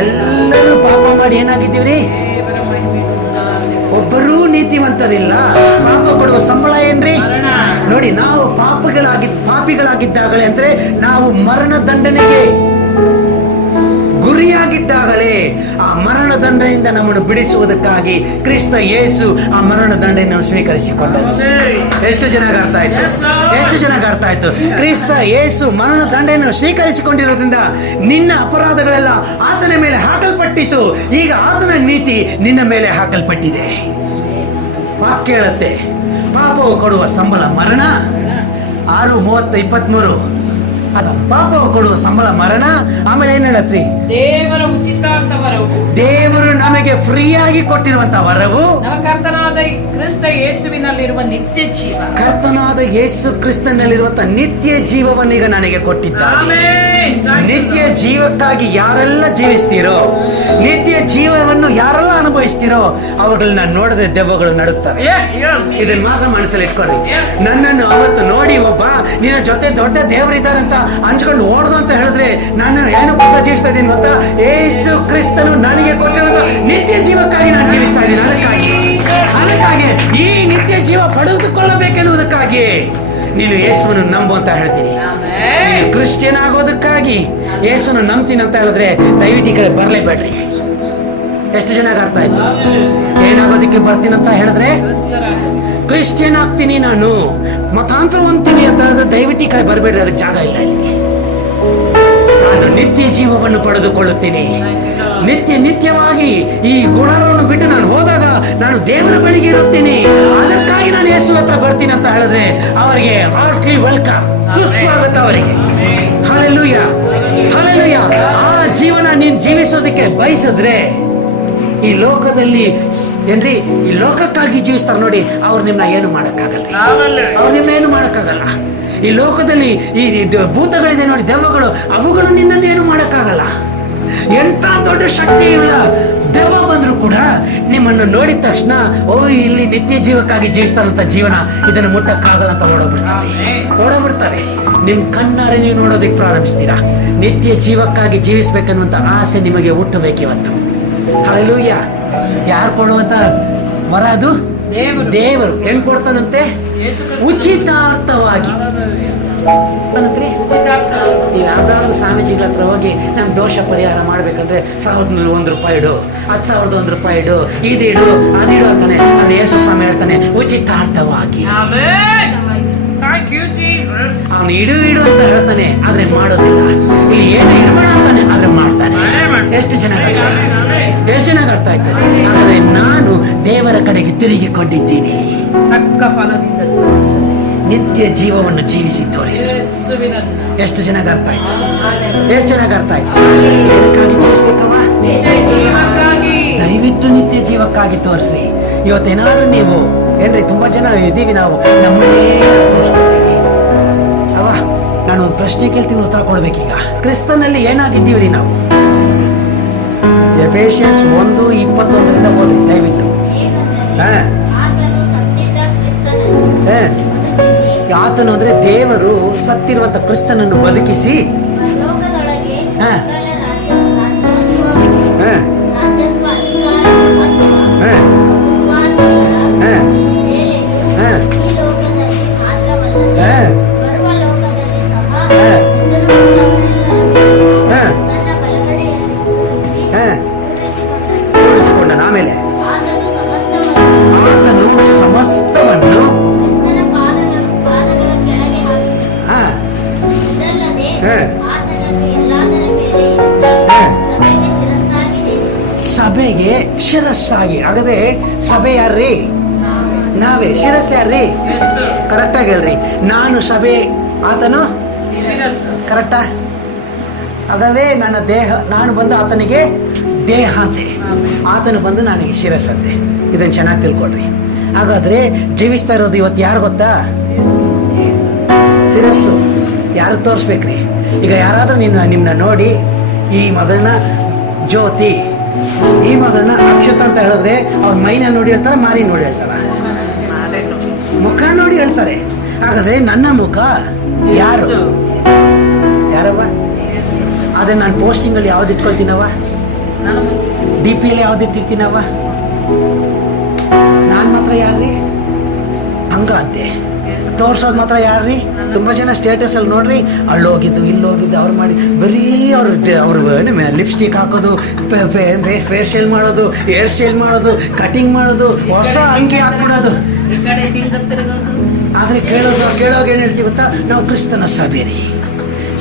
ಎಲ್ಲರೂ ಪಾಪ ಮಾಡಿ ಏನಾಗಿದ್ದೀವ್ರಿ? ದೇವರ ಮಹಿಮೆಯನ್ನು ಒಬ್ಬರೂ ನೀತಿವಂತರಿಲ್ಲ. ಪಾಪ ಕೊಡುವ ಸಂಬಳ ಏನ್ರಿ? ಮರಣ. ನೋಡಿ, ನಾವು ಪಾಪಿಗಳಾಗಿದ್ದಾಗಲೇ ಅಂದ್ರೆ ನಾವು ಮರಣ ದಂಡನೆಗೆ ಗುರಿಯಾಗಿದ್ದಾಗಲೇ ಆ ಮರಣ ದಂಡನೆಯಿಂದ ನಮ್ಮನ್ನು ಬಿಡಿಸುವುದಕ್ಕಾಗಿ ಕ್ರಿಸ್ತ ಯೇಸು ಆ ಮರಣ ದಂಡನೆಯನ್ನು ಸ್ವೀಕರಿಸಿಕೊಂಡರು. ಎಷ್ಟು ಜನಕ್ಕೆ ಅರ್ಥ ಆಯ್ತು? ಎಷ್ಟು ಜನಕ್ಕೆ ಅರ್ಥ ಆಯ್ತು? ಕ್ರಿಸ್ತ ಯೇಸು ಮರಣ ದಂಡನೆಯನ್ನು ಸ್ವೀಕರಿಸಿಕೊಂಡಿರೋದ್ರಿಂದ ನಿನ್ನ ಅಪರಾಧಗಳೆಲ್ಲ ಆತನ ಮೇಲೆ ಹಾಕಲ್ಪಟ್ಟಿತು. ಈಗ ಆತನ ನೀತಿ ನಿನ್ನ ಮೇಲೆ ಹಾಕಲ್ಪಟ್ಟಿದೆ. ವಾಕ್ಯ ಹೇಳುತ್ತೆ, ಪಾಪವು ಕೊಡುವ ಸಂಬಳ ಮರಣ. 6:30-23 ಪಾಪವು ಕೊಡುವ ಸಂಬಳ ಮರಣ. ಆಮೇಲೆ ಏನ್ ಹೇಳತ್ರಿ? ದೇವರ ಉಚಿತಾರ್ಥ ವರವು, ದೇವರು ನಮಗೆ ಫ್ರೀಯಾಗಿ ಕೊಟ್ಟಿರುವಂತಹ ವರವು ನಮ್ಮ ಕರ್ತನಾದ ಕ್ರಿಸ್ತ ಯೇಸುವಿನಲ್ಲಿರುವ ನಿತ್ಯ ಜೀವ. ಕರ್ತನಾದ ಯೇಸು ಕ್ರಿಸ್ತನಲ್ಲಿರುವಂತಹ ನಿತ್ಯ ಜೀವವನ್ನೀಗ ನನಗೆ ಕೊಟ್ಟಿದ್ದಾನೆ. ಆಮೆನ್. ನಿತ್ಯ ಜೀವಕ್ಕಾಗಿ ಯಾರೆಲ್ಲ ಜೀವಿಸ್ತೀರೋ, ನಿತ್ಯ ಜೀವವನ್ನು ಯಾರೆಲ್ಲ ಅನುಭವಿಸ್ತೀರೋ ಅವುಗಳನ್ನ ನೋಡದೆ ದೆವ್ವಗಳು ನಡುತ್ತವೆ. ಇದನ್ನ ಮಾತ್ರ ಮನಸ್ಸಲ್ಲಿ ಇಟ್ಕೊಳ್ರಿ. ನನ್ನನ್ನು ಅವತ್ತು ನೋಡಿ ಒಬ್ಬ ನಿನ್ನ ಜೊತೆ ದೊಡ್ಡ ದೇವರಿದ್ದಾರಂತ ಹಂಚ್ಕೊಂಡು ಓಡ್ದು ಅಂತ ಹೇಳಿದ್ರೆ ನಾನು ಏನಕ್ಕೋಸ್ಕರ ಜೀವಿಸ್ತಾ ಇದ್ದೀನಿ ಗೊತ್ತಾ? ಯೇಸು ಕ್ರಿಸ್ತನು ನನಗೆ ಕೊಟ್ಟಿರೋದು ನಿತ್ಯ ಜೀವಕ್ಕಾಗಿ ನಾನು ಜೀವಿಸ್ತಾ ಇದ್ದೀನಿ. ಅದಕ್ಕಾಗಿ ಈ ನಿತ್ಯ ಜೀವ ಪಡೆದುಕೊಳ್ಳಬೇಕೆನ್ನುವುದಕ್ಕಾಗಿ ನೀನು ಯೇಸುವನ್ನು ನಂಬು ಅಂತ ಹೇಳ್ತೀನಿ. ನೀನು ಕ್ರಿಶ್ಚಿಯನ್ ಆಗೋದಕ್ಕಾಗಿ ಯೇಸುವನ್ನು ನಂಬ್ತೀನಿ ಅಂತ ಹೇಳಿದ್ರೆ ದಯವಿಟ್ಟು ಈ ಕಡೆ ಬರಲೇಬೇಡ್ರಿ. ಎಷ್ಟು ಜನ ಅರ್ಥ ಆಯ್ತು? ಏನಾಗೋದಕ್ಕೆ ಬರ್ತೀನಿ ಅಂತ ಹೇಳಿದ್ರೆ ಕ್ರಿಶ್ಚಿಯನ್ ಆಗ್ತೀನಿ, ನಾನು ಮತಾಂತರ ಹೊಂದ್ತೀನಿ ಅಂತ ಹೇಳಿದ್ರೆ ದಯವಿಟ್ಟು ಈ ಕಡೆ ಬರಬೇಡ್ರಿ. ಅದಕ್ಕೆ ಜಾಗ ಇಲ್ಲ. ನಾನು ನಿತ್ಯ ಜೀವವನ್ನು ಪಡೆದುಕೊಳ್ಳುತ್ತೀನಿ. ನಿತ್ಯವಾಗಿ ಈ ಗುಣವನ್ನು ಬಿಟ್ಟು ನಾನು ಹೋದಾಗ ನಾನು ದೇವರ ಬಳಿಗೆ ಇರುತ್ತೀನಿ. ಅದಕ್ಕಾಗಿ ನಾನು ಯೇಸು ಹತ್ರ ಬರ್ತೀನಿ ಅಂತ ಹೇಳಿದ್ರೆ ಅವರಿಗೆ ಹಾರ್ಟ್ಲಿ ವೆಲ್ಕಮ್, ಸುಸ್ವಾಗತ ಅವರಿಗೆ. Hallelujah, hallelujah. ಆ ಜೀವನ ನೀನು ಜೀವಿಸೋದಕ್ಕೆ ಬಯಸಿದ್ರೆ ಈ ಲೋಕದಲ್ಲಿ ಏನ್ರಿ, ಈ ಲೋಕಕ್ಕಾಗಿ ಜೀವಿಸ್ತಾರೆ ನೋಡಿ, ಅವ್ರು ನಿಮ್ಮನ್ನ ಏನು ಮಾಡಕ್ಕಾಗಲ್ಲ. ಅವ್ರು ನಿಮ್ಮನ್ನ ಏನು ಮಾಡಕ್ಕಾಗಲ್ಲ. ಈ ಲೋಕದಲ್ಲಿ ಈ ಭೂತಗಳಿದೆ ನೋಡಿ, ದೆವ್ವಗಳು, ಅವುಗಳು ನಿನ್ನನ್ನು ಏನು ಮಾಡಕ್ಕಾಗಲ್ಲ. ಎಂತ ದೊಡ್ಡ ಶಕ್ತಿ ಇಲ್ಲ ದೆವ್ವ ಬಂದ್ರು ಕೂಡ ನಿಮ್ಮನ್ನು ನೋಡಿದ ತಕ್ಷಣ ಇಲ್ಲಿ ನಿತ್ಯ ಜೀವಕ್ಕಾಗಿ ಜೀವಿಸ್ತಾರಂತ ಜೀವನ ಇದನ್ನು ಮುಟ್ಟಕ್ಕಾಗಲ್ಲ ಅಂತ ಓಡೋಗ್ಬಿಡ್ತಾರೆ. ನಿಮ್ ಕಣ್ಣಾರೆ ನೀವು ನೋಡೋದಕ್ಕೆ ಪ್ರಾರಂಭಿಸ್ತೀರಾ. ನಿತ್ಯ ಜೀವಕ್ಕಾಗಿ ಜೀವಿಸ್ಬೇಕನ್ನುವಂತ ಆಸೆ ನಿಮಗೆ ಹುಟ್ಟಬೇಕಿವತ್ತು. ಹಲ್ಲೆಲೂಯಾ. ಯಾರು ಕೊಡುವಂತ ವರ ಅದು? ದೇವರು. ಹೆಂಗ್ ಕೊಡ್ತಾನಂತೆ? ಉಚಿತಾರ್ಥವಾಗಿ. ನೀವು ಯಾವ್ದಾದ್ರು ಸ್ವಾಮೀಜಿಗಳ ಹತ್ರ ಹೋಗಿ ನಮ್ ದೋಷ ಪರಿಹಾರ ಮಾಡ್ಬೇಕಂದ್ರೆ 1,101 ರೂಪಾಯಿ ಇಡು, 10,001 ರೂಪಾಯಿ ಇಡು, ಇದಿಡು ಅದಿಡು ಅಂತಾನೆ. ಆದ್ರೆ ಯೇಸು ಸ್ವಾಮಿ ಹೇಳ್ತಾನೆ ಉಚಿತಾರ್ಥವಾಗಿ. ಅವನು ಇಡು ಅಂತ ಹೇಳ್ತಾನೆ, ಆದ್ರೆ ಮಾಡೋದಿಲ್ಲ. ಇಲ್ಲಿ ಏನು ಇಡಬೇಡ ಅಂತಾನೆ, ಆದ್ರೆ ಮಾಡ್ತಾನೆ. ಎಷ್ಟು ಜನ ಅರ್ಥ ಆಯ್ತು? ಹಾಗಾದ್ರೆ ನಾನು ದೇವರ ಕಡೆಗೆ ತಿರುಗಿಕೊಂಡಿದ್ದೀನಿ. ತಕ್ಕ ಫಲದಿಂದ ತೋರಿಸು, ನಿತ್ಯ ಜೀವವನ್ನು ಜೀವಿಸಿ ತೋರಿಸು. ಎಷ್ಟು ಜನಕ್ಕೆ ಅರ್ಥ ಆಯ್ತು? ಎಷ್ಟು ಜನಕ್ಕೆ ಅರ್ಥ ಆಯ್ತು? ಏನಕ್ಕಾಗಿ ಜೀವಿಸ್ಬೇಕವ? ದಯವಿಟ್ಟು ನಿತ್ಯ ಜೀವಕ್ಕಾಗಿ ತೋರಿಸಿ. ಇವತ್ತೇನಾದ್ರೂ ನೀವು ಏನ್ರಿ, ತುಂಬಾ ಜನ ಇದ್ದೀವಿ ನಾವು, ನಮ್ಮನ್ನೇ ತೋರಿಸ್ಕೊಳ್ತೀವಿ. ಅವ ನಾನು ಒಂದು ಪ್ರಶ್ನೆ ಕೇಳ್ತೀನಿ, ಉತ್ತರ ಕೊಡ್ಬೇಕೀಗ. ಕ್ರಿಸ್ತನಲ್ಲಿ ಏನಾಗಿದ್ದೀವ್ರಿ ನಾವು? ಎಫೆಸಿಯನ್ಸ್ 1:21 ಓದ್ರಿ ದಯವಿಟ್ಟು. ಆತನು ಅಂದ್ರೆ ದೇವರು ಸತ್ತಿರುವಂತ ಕ್ರಿಸ್ತನನ್ನು ಬದುಕಿಸಿ ತೋರಿಸಿಕೊಂಡನು. ಆಮೇಲೆ ಆತನು ಸಮಸ್ತವನ್ನು ಸಭೆಗೆ ಶಿರಸ್ಸಾಗಿ. ಹಾಗಾದ್ರೆ ಸಭೆ ಯಾರ್ರಿ? ನಾವೇ. ಶಿರಸ್ ಯಾರ್ರಿ? ಕರೆಕ್ಟಾಗಿ ಹೇಳ್ರಿ. ನಾನು ಸಭೆ, ಆತನು ಕರೆಕ್ಟಾ? ಹಾಗಾದ್ರೆ ನನ್ನ ದೇಹ, ನಾನು ಬಂದು ಆತನಿಗೆ ದೇಹ ಅಂತೆ, ಆತನು ಬಂದು ನನಗೆ ಶಿರಸ್ಸಂತೆ. ಇದನ್ನ ಚೆನ್ನಾಗಿ ತಿಳ್ಕೊಳ್ರಿ. ಹಾಗಾದ್ರೆ ಜೀವಿಸ್ತಾ ಇರೋದು ಇವತ್ತು ಯಾರು ಗೊತ್ತಾ? ಶಿರಸ್ಸು. ಯಾರು ತೋರಿಸ್ಬೇಕ್ರಿ? ಈಗ ಯಾರಾದ್ರೂ ನಿಮ್ಮನ್ನ ನೋಡಿ ಈ ಮಗಳನ್ನ ಜ್ಯೋತಿ, ಈ ಮಗಳನ್ನ ಅಕ್ಷತ ಅಂತ ಹೇಳಿದ್ರೆ ಅವ್ರ ಮೈನ ನೋಡಿ ಹೇಳ್ತಾರ, ಮಾರಿ ನೋಡಿ ಹೇಳ್ತಾರ? ಮುಖ ನೋಡಿ ಹೇಳ್ತಾರೆ. ಹಾಗಾದ್ರೆ ನನ್ನ ಮುಖ ಯಾರು? ಯಾರವ? ಆದರೆ ನಾನು ಪೋಸ್ಟಿಂಗಲ್ಲಿ ಯಾವ್ದು ಇಟ್ಕೊಳ್ತೀನವ? ನಾನು ಡಿ ಪಿಯಲ್ಲಿ ಯಾವ್ದು ಇಟ್ಟಿರ್ತೀನವ? ನಾನು ಮಾತ್ರ ಯಾರ್ರಿ ಹಂಗಾದ್ದೆ ತೋರ್ಸೋದು ಮಾತ್ರ ಯಾರ್ರಿ? ತುಂಬ ಜನ ಸ್ಟೇಟಸಲ್ಲಿ ನೋಡ್ರಿ, ಅಲ್ಲೋಗಿದ್ದು ಇಲ್ಲೋಗಿದ್ದು ಅವ್ರು ಮಾಡಿ ಬರೀ ಅವ್ರು ಲಿಪ್ಸ್ಟಿಕ್ ಹಾಕೋದು, ಫೇರ್ ಸ್ಟೈಲ್ ಮಾಡೋದು, ಹೇರ್ ಸ್ಟೈಲ್ ಮಾಡೋದು, ಕಟಿಂಗ್ ಮಾಡೋದು, ಹೊಸ ಅಂಗಿ ಹಾಕ್ಬಿಡೋದು. ಈ ಕಡೆ ಹಿಂಗೆ ತಿರುಗೋದು. ಆದರೆ ಕೇಳೋಗಿ ಏನು ಹೇಳ್ತೀವಿ ಗೊತ್ತಾ? ನಾವು ಕ್ರಿಸ್ತನ ಸಭೆ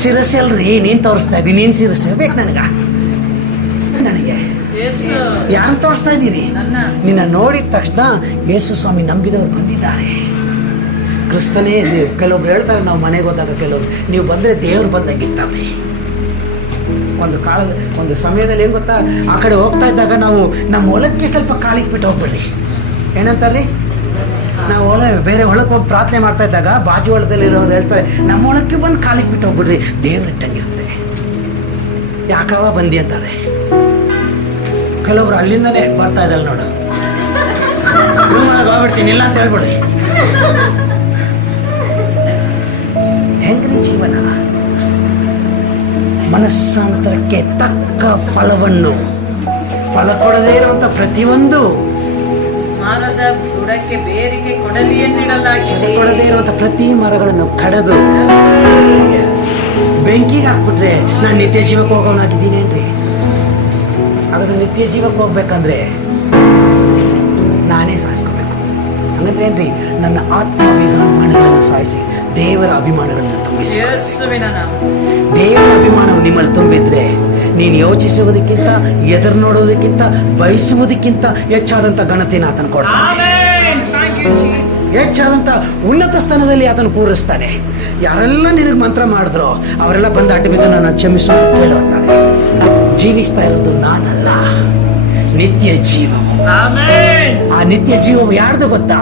ಶಿರಸ್ಸಲ್ರಿ ನೀನು ತೋರಿಸ್ತಾ ಇದ್ದೀನಿ, ನೀನು ಶಿರಸ್ಸಿರ್ಬೇಕು ನನಗೆ ಯೇಸು ಯಾರು ತೋರಿಸ್ತಾ ಇದ್ದೀರಿ? ನನ್ನ ನಿನ್ನ ನೋಡಿದ ತಕ್ಷಣ ಯೇಸು ಸ್ವಾಮಿ ನಂಬಿದವ್ರು ಬಂದಿದ್ದಾರೆ. ಕ್ರಿಸ್ತನೇ ಕೆಲವೊಬ್ರು ಹೇಳ್ತಾರೆ, ನಾವು ಮನೆಗೆ ಹೋದಾಗ ಕೆಲವರು ನೀವು ಬಂದರೆ ದೇವ್ರು ಬಂದಂಗಿರ್ತಾವ್ರಿ. ಒಂದು ಸಮಯದಲ್ಲಿ ಏನು ಗೊತ್ತಾ, ಆ ಕಡೆ ಹೋಗ್ತಾ ಇದ್ದಾಗ ನಾವು ನಮ್ಮ ಹೊಲಕ್ಕೆ ಸ್ವಲ್ಪ ಕಾಲಿಕ್ಬಿಟ್ಟು ಹೋಗ್ಬೇಡ್ರಿ. ಏನಂತಾರ್ರಿ? ನಾವು ಬೇರೆ ಹೊಳಕ್ಕೆ ಹೋಗಿ ಪ್ರಾರ್ಥನೆ ಮಾಡ್ತಾ ಇದ್ದಾಗ ಬಾಜು ಹೊಲದಲ್ಲಿರೋರು ಹೇಳ್ತಾರೆ, ನಮ್ಮ ಹೊಳಕ್ಕೆ ಬಂದು ಕಾಲಿಕ್ಬಿಟ್ಟು ಹೋಗ್ಬಿಡ್ರಿ, ದೇವ್ರು ಇಟ್ಟಂಗಿರುತ್ತೆ. ಯಾಕವ ಬಂದಿ ಅಂತಾರೆ. ಕೆಲವೊಬ್ರು ಅಲ್ಲಿಂದನೇ ಬರ್ತಾ ಇದ್ದಲ್ಲ ನೋಡು, ರೂಮಲ್ಲಿ ಹೋಗ್ಬಿಡ್ತೀನಿ ಇಲ್ಲ ಅಂತ ಹೇಳ್ಬಿಡ್ರಿ. ಹೆಂಗ್ರಿ ಜೀವನ? ಮನಸ್ಸಾಂತರಕ್ಕೆ ತಕ್ಕ ಫಲ ಕೊಡದೇ ಇರುವಂತ ಪ್ರತಿಯೊಂದು ಮರದ ಬುಡಕ್ಕೆ ಬೇರಿಗೆ ಕೊಡಲಿಯನ್ನಿಡಲಾಗಿದೆ. ಕೊಡದೇ ಇರುವಂತ ಪ್ರತಿ ಮರಗಳನ್ನು ಕಡಿದು ಬೆಂಕಿಗೆ ಹಾಕ್ಬಿಟ್ರೆ ನಾನು ನಿತ್ಯ ಜೀವಕ್ಕೆ ಹೋಗೋನಾಗಿದ್ದೀನಿ ಏನ್ರಿ? ಹಾಗಾದ್ರೆ ನಿತ್ಯ ಜೀವಕ್ಕೆ ಹೋಗ್ಬೇಕಂದ್ರೆ ನಾನೇ ಸಾಯಿಸ್ಕೋಬೇಕು. ಹಂಗಂದ್ರೆ ಏನ್ರಿ? ನನ್ನ ಆತ್ಮಾಭಿಮಾನಗಳನ್ನು ಸಾಯಿಸಿ ದೇವರ ಅಭಿಮಾನಗಳನ್ನು ತುಂಬಿಸಿ. ಯೇಸುವಿನ ನಾಮ. ದೇವರ ಅಭಿಮಾನವು ನಿಮ್ಮಲ್ಲಿ ತುಂಬಿದ್ರೆ ನೀನು ಯೋಚಿಸುವುದಕ್ಕಿಂತ, ಎದುರು ನೋಡುವುದಕ್ಕಿಂತ, ಬಯಸುವುದಕ್ಕಿಂತ ಹೆಚ್ಚಾದಂಥ ಘನತೆಯನ್ನು ಆತನು ಕೊಡ್ತಾನೆ. Amen. Thank you, Jesus. ಹೆಚ್ಚಾದಂಥ ಉನ್ನತ ಸ್ಥಾನದಲ್ಲಿ ಆತನು ಕೂರಿಸ್ತಾನೆ. ಯಾರೆಲ್ಲ ನಿನಗೆ ಮಂತ್ರ ಮಾಡಿದ್ರೋ ಅವರೆಲ್ಲ ಬಂದು ಅಡ್ಡ ಬಿದ್ದು ನನ್ನ ಕ್ಷಮಿಸೋದು ಕೇಳುತ್ತಾನೆ. ಜೀವಿಸ್ತಾ ಇರೋದು ನಾನಲ್ಲ, ನಿತ್ಯ ಜೀವವು. Amen. ಆ ನಿತ್ಯ ಜೀವವು ಯಾರ್ದು ಗೊತ್ತಾ?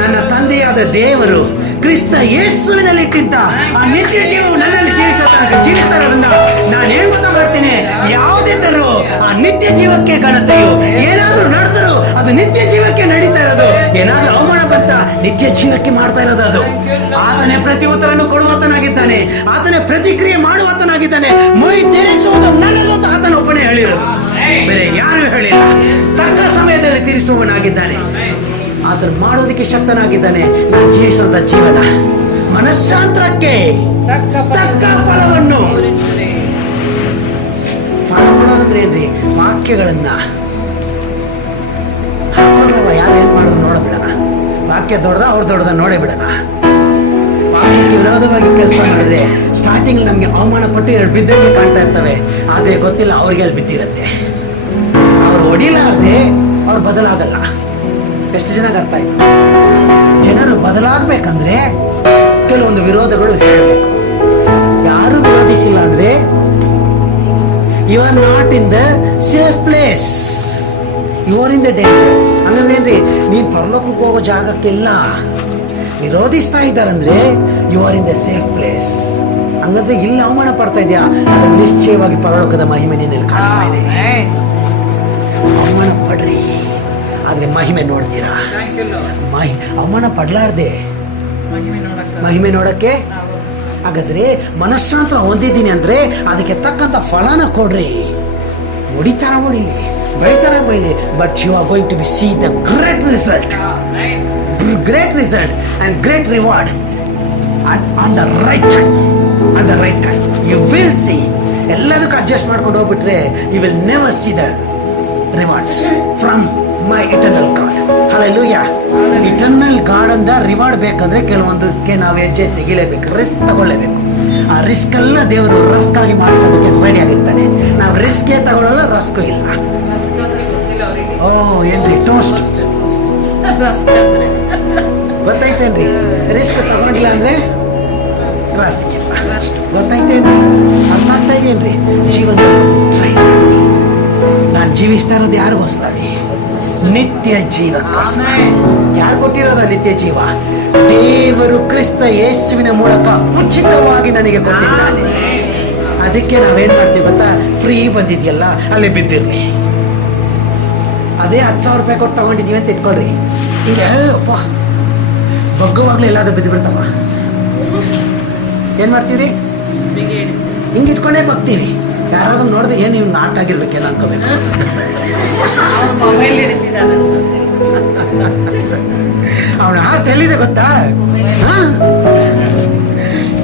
ನನ್ನ ತಂದೆಯಾದ ದೇವರು ಕ್ರಿಸ್ತ ಯೇಸುವಿನಲ್ಲಿ ಇಟ್ಟಿದ್ದ ಆ ನಿತ್ಯ ಜೀವವು ನನ್ನಲ್ಲಿ ಜೀವಿಸ್ತಾ ಇರೋದ್ರಿಂದ ನಾನು ಏನ್ ಗೊತ್ತಾ ಮಾಡ್ತೀನಿ, ಯಾವುದಿದ್ದರೂ ಆ ನಿತ್ಯ ಜೀವಕ್ಕೆ ಘನತೆಯು. ಏನಾದ್ರೂ ನಡೆದರೂ ಅದು ನಿತ್ಯ ಜೀವಕ್ಕೆ ನಡೀತಾ ಇರೋದು. ಏನಾದ್ರೂ ಅವಮಾನ ಬಂತ ನಿತ್ಯ ಜೀವಕ್ಕೆ ಮಾಡ್ತಾ ಇರೋದು ಅದು. ಆತನೇ ಪ್ರತಿ ಉತ್ತರವನ್ನು ಕೊಡುವಾತನಾಗಿದ್ದಾನೆ, ಆತನೇ ಪ್ರತಿಕ್ರಿಯೆ ಮಾಡುವಾತನಾಗಿದ್ದಾನೆ. ಮೈ ತೀರಿಸುವುದು ನನ್ನದು ಅಂತ ಆತನ ಒಬ್ಬನೇ ಹೇಳಿರೋದು, ಬೇರೆ ಯಾರು ಹೇಳಿಲ್ಲ. ತಕ್ಕ ಸಮಯದಲ್ಲಿ ತೀರಿಸುವವನಾಗಿದ್ದಾನೆ, ಆತನು ಮಾಡೋದಕ್ಕೆ ಶಕ್ತನಾಗಿದ್ದಾನೆ. ನಾನು ಜೀವಿಸುವಂತ ಜೀವನ ಮನಸ್ಸಾಂತರಕ್ಕೆ ತಕ್ಕ ಫಲವನ್ನು. ಫಲ ಕೊಡೋದಂದ್ರೆ ಏನ್ರಿ? ವಾಕ್ಯಗಳನ್ನ ಹಾಕೊಂಡ್ರವ ಯಾರು ಏನ್ ಮಾಡೋದು ನೋಡಬಿಡಣ. ವಾಕ್ಯ ದೊಡ್ಡದ ಅವ್ರು ದೊಡ್ಡದ ನೋಡೇ ಬಿಡಣ. ವಾಕ್ಯಕ್ಕೆ ವಿರೋಧವಾಗಿ ಕೆಲಸ ಮಾಡಿದ್ರೆ ಸ್ಟಾರ್ಟಿಂಗ್ ನಮ್ಗೆ ಅವಮಾನ ಪಟ್ಟು ಎರಡು ಬಿದ್ದಂಗೆ ಕಾಣ್ತಾ ಇರ್ತವೆ, ಆದ್ರೆ ಗೊತ್ತಿಲ್ಲ ಅವ್ರಿಗೆ ಅಲ್ಲಿ ಬಿದ್ದಿರತ್ತೆ. ಅವ್ರು ಹೊಡಿಲಾರ್ದೆ ಅವ್ರು ಬದಲಾಗಲ್ಲ. ಎಷ್ಟು ಜನಕ್ಕೆ ಅರ್ಥ ಆಯ್ತು? ಜನರು ಬದಲಾಗಬೇಕಂದ್ರೆ ಕೆಲವೊಂದು ವಿರೋಧಗಳು ಹೇಳಬೇಕು. ಯಾರು ವಿರೋಧಿಸಿಲ್ಲ ಅಂದ್ರೆ you are not in the safe place, you are in the danger. ಹಂಗಂದ್ರೇನ್ರಿ? ನೀನ್ ಪರಲೋಕಕ್ಕೆ ಹೋಗೋ ಜಾಗಕ್ಕೆಲ್ಲ ವಿರೋಧಿಸ್ತಾ ಇದ್ದಾರಂದ್ರೆ you are in the safe place. ಹಂಗಂದ್ರೆ ಇಲ್ಲಿ ಅವಮಾನ ಪಡ್ತಾ ಇದೆಯಾ, ಅದು ನಿಶ್ಚಯವಾಗಿ ಪರಲೋಕದ ಮಹಿಮೆ ನಿನ್ನಲ್ಲಿ ಕಾಣಿಸ್ತಾ ಇದೆ. ಅವಮಾನ ಪಡ್ರಿ, ಆದ್ರೆ ಮಹಿಮೆ ನೋಡ್ತೀರಾ. Thank you, Lord. ಅವಮಾನ ಪಡ್ಲಾರ್ದೆ ಮಹಿಮೆ ನೋಡಕ್ಕೆ. ಹಾಗಾದ್ರೆ ಮನಸ್ಸಾಂತರ ಹೊಂದಿದ್ದೀನಿ ಅಂದ್ರೆ ಅದಕ್ಕೆ ತಕ್ಕಂತ ಫಲನ ಕೊಡ್ರಿ. ಹೊಡಿತಾರ ಹೊಡಿಲಿ, ಬೆಳಿತಾರ ಬೆಳಿಲಿ, but you are going to be see the great result, great result and great reward on the right time. At the right time you will see. ಎಲ್ಲದಕ್ಕೂ ಅಡ್ಜಸ್ಟ್ ಮಾಡ್ಕೊಂಡು ಹೋಗ್ಬಿಟ್ರೆ you will never see the rewards from my eternal god. Hallelujah. Eternal god ಅಂದ ರಿವಾರ್ಡ್ ಬೇಕಂದ್ರೆ ಕೆಲವೊಂದಕ್ಕೆ ನಾವು ಹೆಜ್ಜೆ ತೆಗಿಲೇಬೇಕು, ರಿಸ್ಕ್ ತಗೊಳ್ಳೇಬೇಕು. ಆ ರಿಸ್ಕ್ ಎಲ್ಲ ದೇವರು ರಸ್ಕ್ ಆಗಿ ಮಾಡಿಸೋದಕ್ಕೆ ರೆಡಿ ಆಗಿರ್ತಾನೆ. ನಾವು ರಿಸ್ಕೇ ತಗೊಳ್ಳಲ್ಲ, ರಸ್ಕು ಇಲ್ಲ. ಓ ಏನ್ರಿ? ಟೋಸ್ಟ್ ಗೊತ್ತೈತೇನ್ರಿ? ರಿಸ್ಕ್ ತಗೊಂಡಿಲ್ಲ ಅಂದ್ರೆ ರಸ್ಕ್ ಇಲ್ಲ. ಗೊತ್ತೈತೇನ್ರಿ? ಅರ್ಥ ಆಗ್ತಾ ಇದೆಯೇನ್ರಿ? ಜೀವನದಲ್ಲಿ ಟ್ರೈ. ನಾನು ಜೀವಿಸ್ತಾ ಇರೋದು ಯಾರಿಗೋಸ್ಕರ? ನಿತ್ಯ ಜೀವಕ್ಕೋಸ್ಕರ. ಯಾರು ಕೊಟ್ಟಿರೋದ ನಿತ್ಯ ಜೀವ? ದೇವರು ಕ್ರಿಸ್ತ ಯೇಸುವಿನ ಮೂಲಕ ಉಚಿತವಾಗಿ ನನಗೆ ಕೊಟ್ಟಿದ್ದಾನೆ. ಅದಕ್ಕೆ ನಾವೇನ್ ಮಾಡ್ತೀವಿ ಗೊತ್ತಾ? ಫ್ರೀ ಬಂದಿದ್ಯಲ್ಲ ಅಲ್ಲಿ ಬಿದ್ದಿರ್ಲಿ. ಅದೇ 10,000 ರೂಪಾಯಿ ಕೊಟ್ಟು ತಗೊಂಡಿದೀವಿ ಅಂತ ಇಟ್ಕೊಳ್ರಿ, ಹಿಂಗೆ ಅಪ್ಪ ಬಗ್ಗುವಾಗ್ಲೂ ಎಲ್ಲಾದ್ರೂ ಬಿದ್ದು ಬಿಡ್ತಾವ. ಏನ್ ಮಾಡ್ತೀರಿ? ಹಿಂಗೆ ಇಟ್ಕೊಂಡೇ ಬರ್ತೀವಿ. ಯಾರಾದ್ರೂ ನೋಡಿದ್ರೆ ಏನು ಇವ್ನು ನಾಟ ಆಗಿರ್ಬೇಕೇನು ಅನ್ಕೋಬೇಕು. ಅವನು ಮೊಬೈಲ್ ಹಿಡಿತಿದ್ದಾನಂತೆ. ಅವನ ಹಾರ್ಟ್ ಎಲ್ಲಿದೆ ಗೊತ್ತಾ? ಹಾ?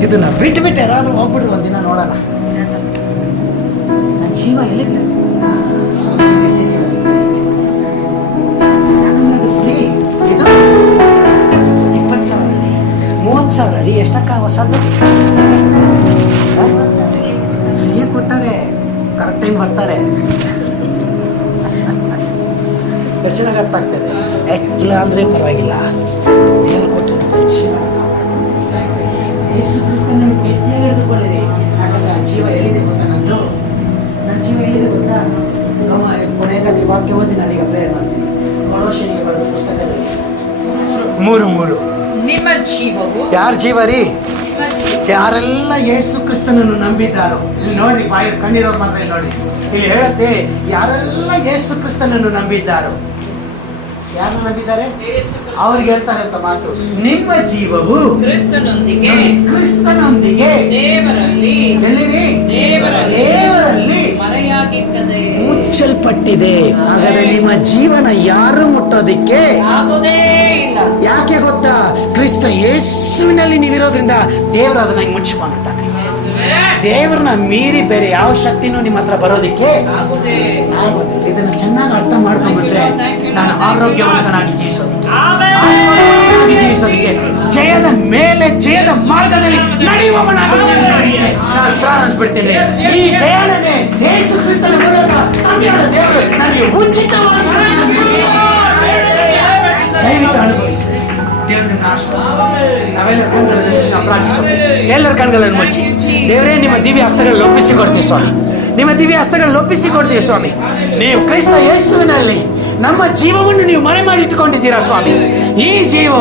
ಇದನ್ನ ಬಿಟ್ಟು ಯಾರಾದ್ರೂ ಹೋಗ್ಬಿಟ್ರು ಒಂದಿನ ನೋಡೋಣ. ನನ್ನ ಜೀವ ಎಲ್ಲಿ ಫ್ರೀ. ಇದು 20,000 ರೀ, 30,000 ರೀ. ಎಷ್ಟಕ್ಕ ಹೊಸದು ಫ್ರೀಯೇ ಕೊಟ್ಟಾರೆ, ಕರೆಕ್ಟ್ ಟೈಮ್ ಬರ್ತಾರೆ. ಎಷ್ಟು ಚೆನ್ನಾಗಿ ಅರ್ಥ ಆಗ್ತದೆ. ಇಲ್ಲ ಅಂದ್ರೆ ಪರವಾಗಿಲ್ಲ, ದೇವರು ಕೊಟ್ಟಿರೋ ಜೀವನ ಯೇಸು ಕ್ರಿಸ್ತನ ಗಟ್ಟಿಯಾಗಿ ಹಿಡಿದುಕೊಳ್ಳಿರಿ. ಹಾಗಾದ್ರೆ ಆ ಜೀವ ಎಲ್ಲಿದೆ ಗೊತ್ತಾ? ನಂದು ನನ್ನ ಜೀವ ಎಲ್ಲಿದೆ ಗೊತ್ತಾ? ಕೊನೆಯದಾಗಿ ವಾಕ್ಯ ಓದಿ ನಾನೀಗ ಪ್ರೇಯರ್ ಮಾಡ್ತೀನಿ. ಕೊಲೋಸ್ಯರಿಗೆ ಬರೆದ ಪುಸ್ತಕದಲ್ಲಿ 3:3 ನಿಮ್ಮ ಜೀವವು ಯಾರ ಜೀವ ರೀ? ನಿಮ್ಮ ಜೀವ ಯಾರೆಲ್ಲ ಯೇಸು ಕ್ರಿಸ್ತನನ್ನು ನಂಬಿದ್ದಾರೋ, ಇಲ್ಲಿ ನೋಡಿ, ಬಾಯಿ ಕಣ್ಣೀರವ್ರು ಮಾತ್ರ ಇಲ್ಲಿ ನೋಡಿ, ಇಲ್ಲಿ ಹೇಳುತ್ತೆ ಯಾರೆಲ್ಲ ಯೇಸು ಕ್ರಿಸ್ತನನ್ನು ನಂಬಿದ್ದಾರೋ. ಯಾರನ್ನ ನಂಬಿದ್ದಾರೆ? ಯೇಸು ಕ್ರಿಸ್ತ ಅವ್ರಿಗೆ ಹೇಳ್ತಾರೆ ಅಂತ ಮಾತು, ನಿಮ್ಮ ಜೀವವು ಕ್ರಿಸ್ತನೊಂದಿಗೆ ಕ್ರಿಸ್ತನೊಂದಿಗೆ ದೇವರಲ್ಲಿ ಎಲ್ಲಿರಿ? ದೇವರಲ್ಲಿ ಮರೆಯಾಗಿಟ್ಟದೆ ಮುಚ್ಚಲ್ಪಟ್ಟಿದೆ. ಹಾಗಾದ್ರೆ ನಿಮ್ಮ ಜೀವನ ಯಾರು ಮುಟ್ಟೋದಿಕ್ಕೆ ಆಗೋದೇ ಇಲ್ಲ. ಯಾಕೆ ಗೊತ್ತಾ? ಕ್ರಿಸ್ತ ಯೇಸುವಿನಲ್ಲಿ ನೀವಿರೋದ್ರಿಂದ ದೇವರು ಅದನ್ನ ಹಿಂಗೆ ಮುಚ್ಚಿಕೊಂಡಿರ್ತಾನೆ. ದೇವ್ರನ್ನ ಮೀರಿ ಬೇರೆ ಯಾವ ಶಕ್ತಿನೂ ನಿಮ್ಮ ಹತ್ರ ಬರೋದಿಕ್ಕೆ ಆಗೋದೇ ಆಗೋದಿಲ್ಲ. ಇದನ್ನ ಚೆನ್ನಾಗಿ ಅರ್ಥ ಮಾಡ್ಕೊಂಡ್ಬಿಟ್ರೆ ನಾನು ಆರೋಗ್ಯವಂತನಾಗಿ ಜೀವಿಸೋದಿಕ್ಕೆ, ಆಮೆನ್. ಆಶೀರ್ವಾದವಾಗಿ ಜೀವಿಸೋದಿಕ್ಕೆ, ಜಯದ ಮೇಲೆ ಜಯದ ಮಾರ್ಗದಲ್ಲಿ ನಡೆಯುವವನಾಗಿ ಜೀವಿಸೋದಿಕ್ಕೆ ನಾನು ಪ್ರಾರಂಭಿಸ್ಬಿಡ್ತೀನಿ. ಈ ಜಯನೇ ಯೇಸು ಕ್ರಿಸ್ತನ ಮೂಲಕ ಅಂತ್ಯದ ದೇವರು ನನಗೆ ಉಚಿತವಾಗಿ ದಯವಿಟ್ಟು ಅನುಭವಿಸಿ. ದೇವರನ್ನ ಆಶೀರ್ವದಿಸಿ. ನಾವೆಲ್ಲರ ಕಣ್ಗಳನ್ನು ಮುಚ್ಚಿ ನಾವು ಪ್ರಾರ್ಥಿಸೋಣ. ಎಲ್ಲರ ಕಣ್ಗಳನ್ನು ಮುಚ್ಚಿ, ದೇವರೇ ನಿಮ್ಮ ದಿವ್ಯ ಹಸ್ತಗಳಲ್ಲಿ ಒಪ್ಪಿಸಿಕೊಡ್ತೀವಿ ಸ್ವಾಮಿ, ನಿಮ್ಮ ದಿವ್ಯ ಹಸ್ತಗಳಲ್ಲಿ ಒಪ್ಪಿಸಿಕೊಡ್ತೀವಿ ಸ್ವಾಮಿ. ನೀವು ಕ್ರಿಸ್ತ ಯೇಸುವಿನಲ್ಲಿ ನಮ್ಮ ಜೀವವನ್ನು ನೀವು ಮರೆ ಮಾಡಿ ಇಟ್ಟುಕೊಂಡಿದ್ದೀರಾ ಸ್ವಾಮಿ. ಈ ಜೀವ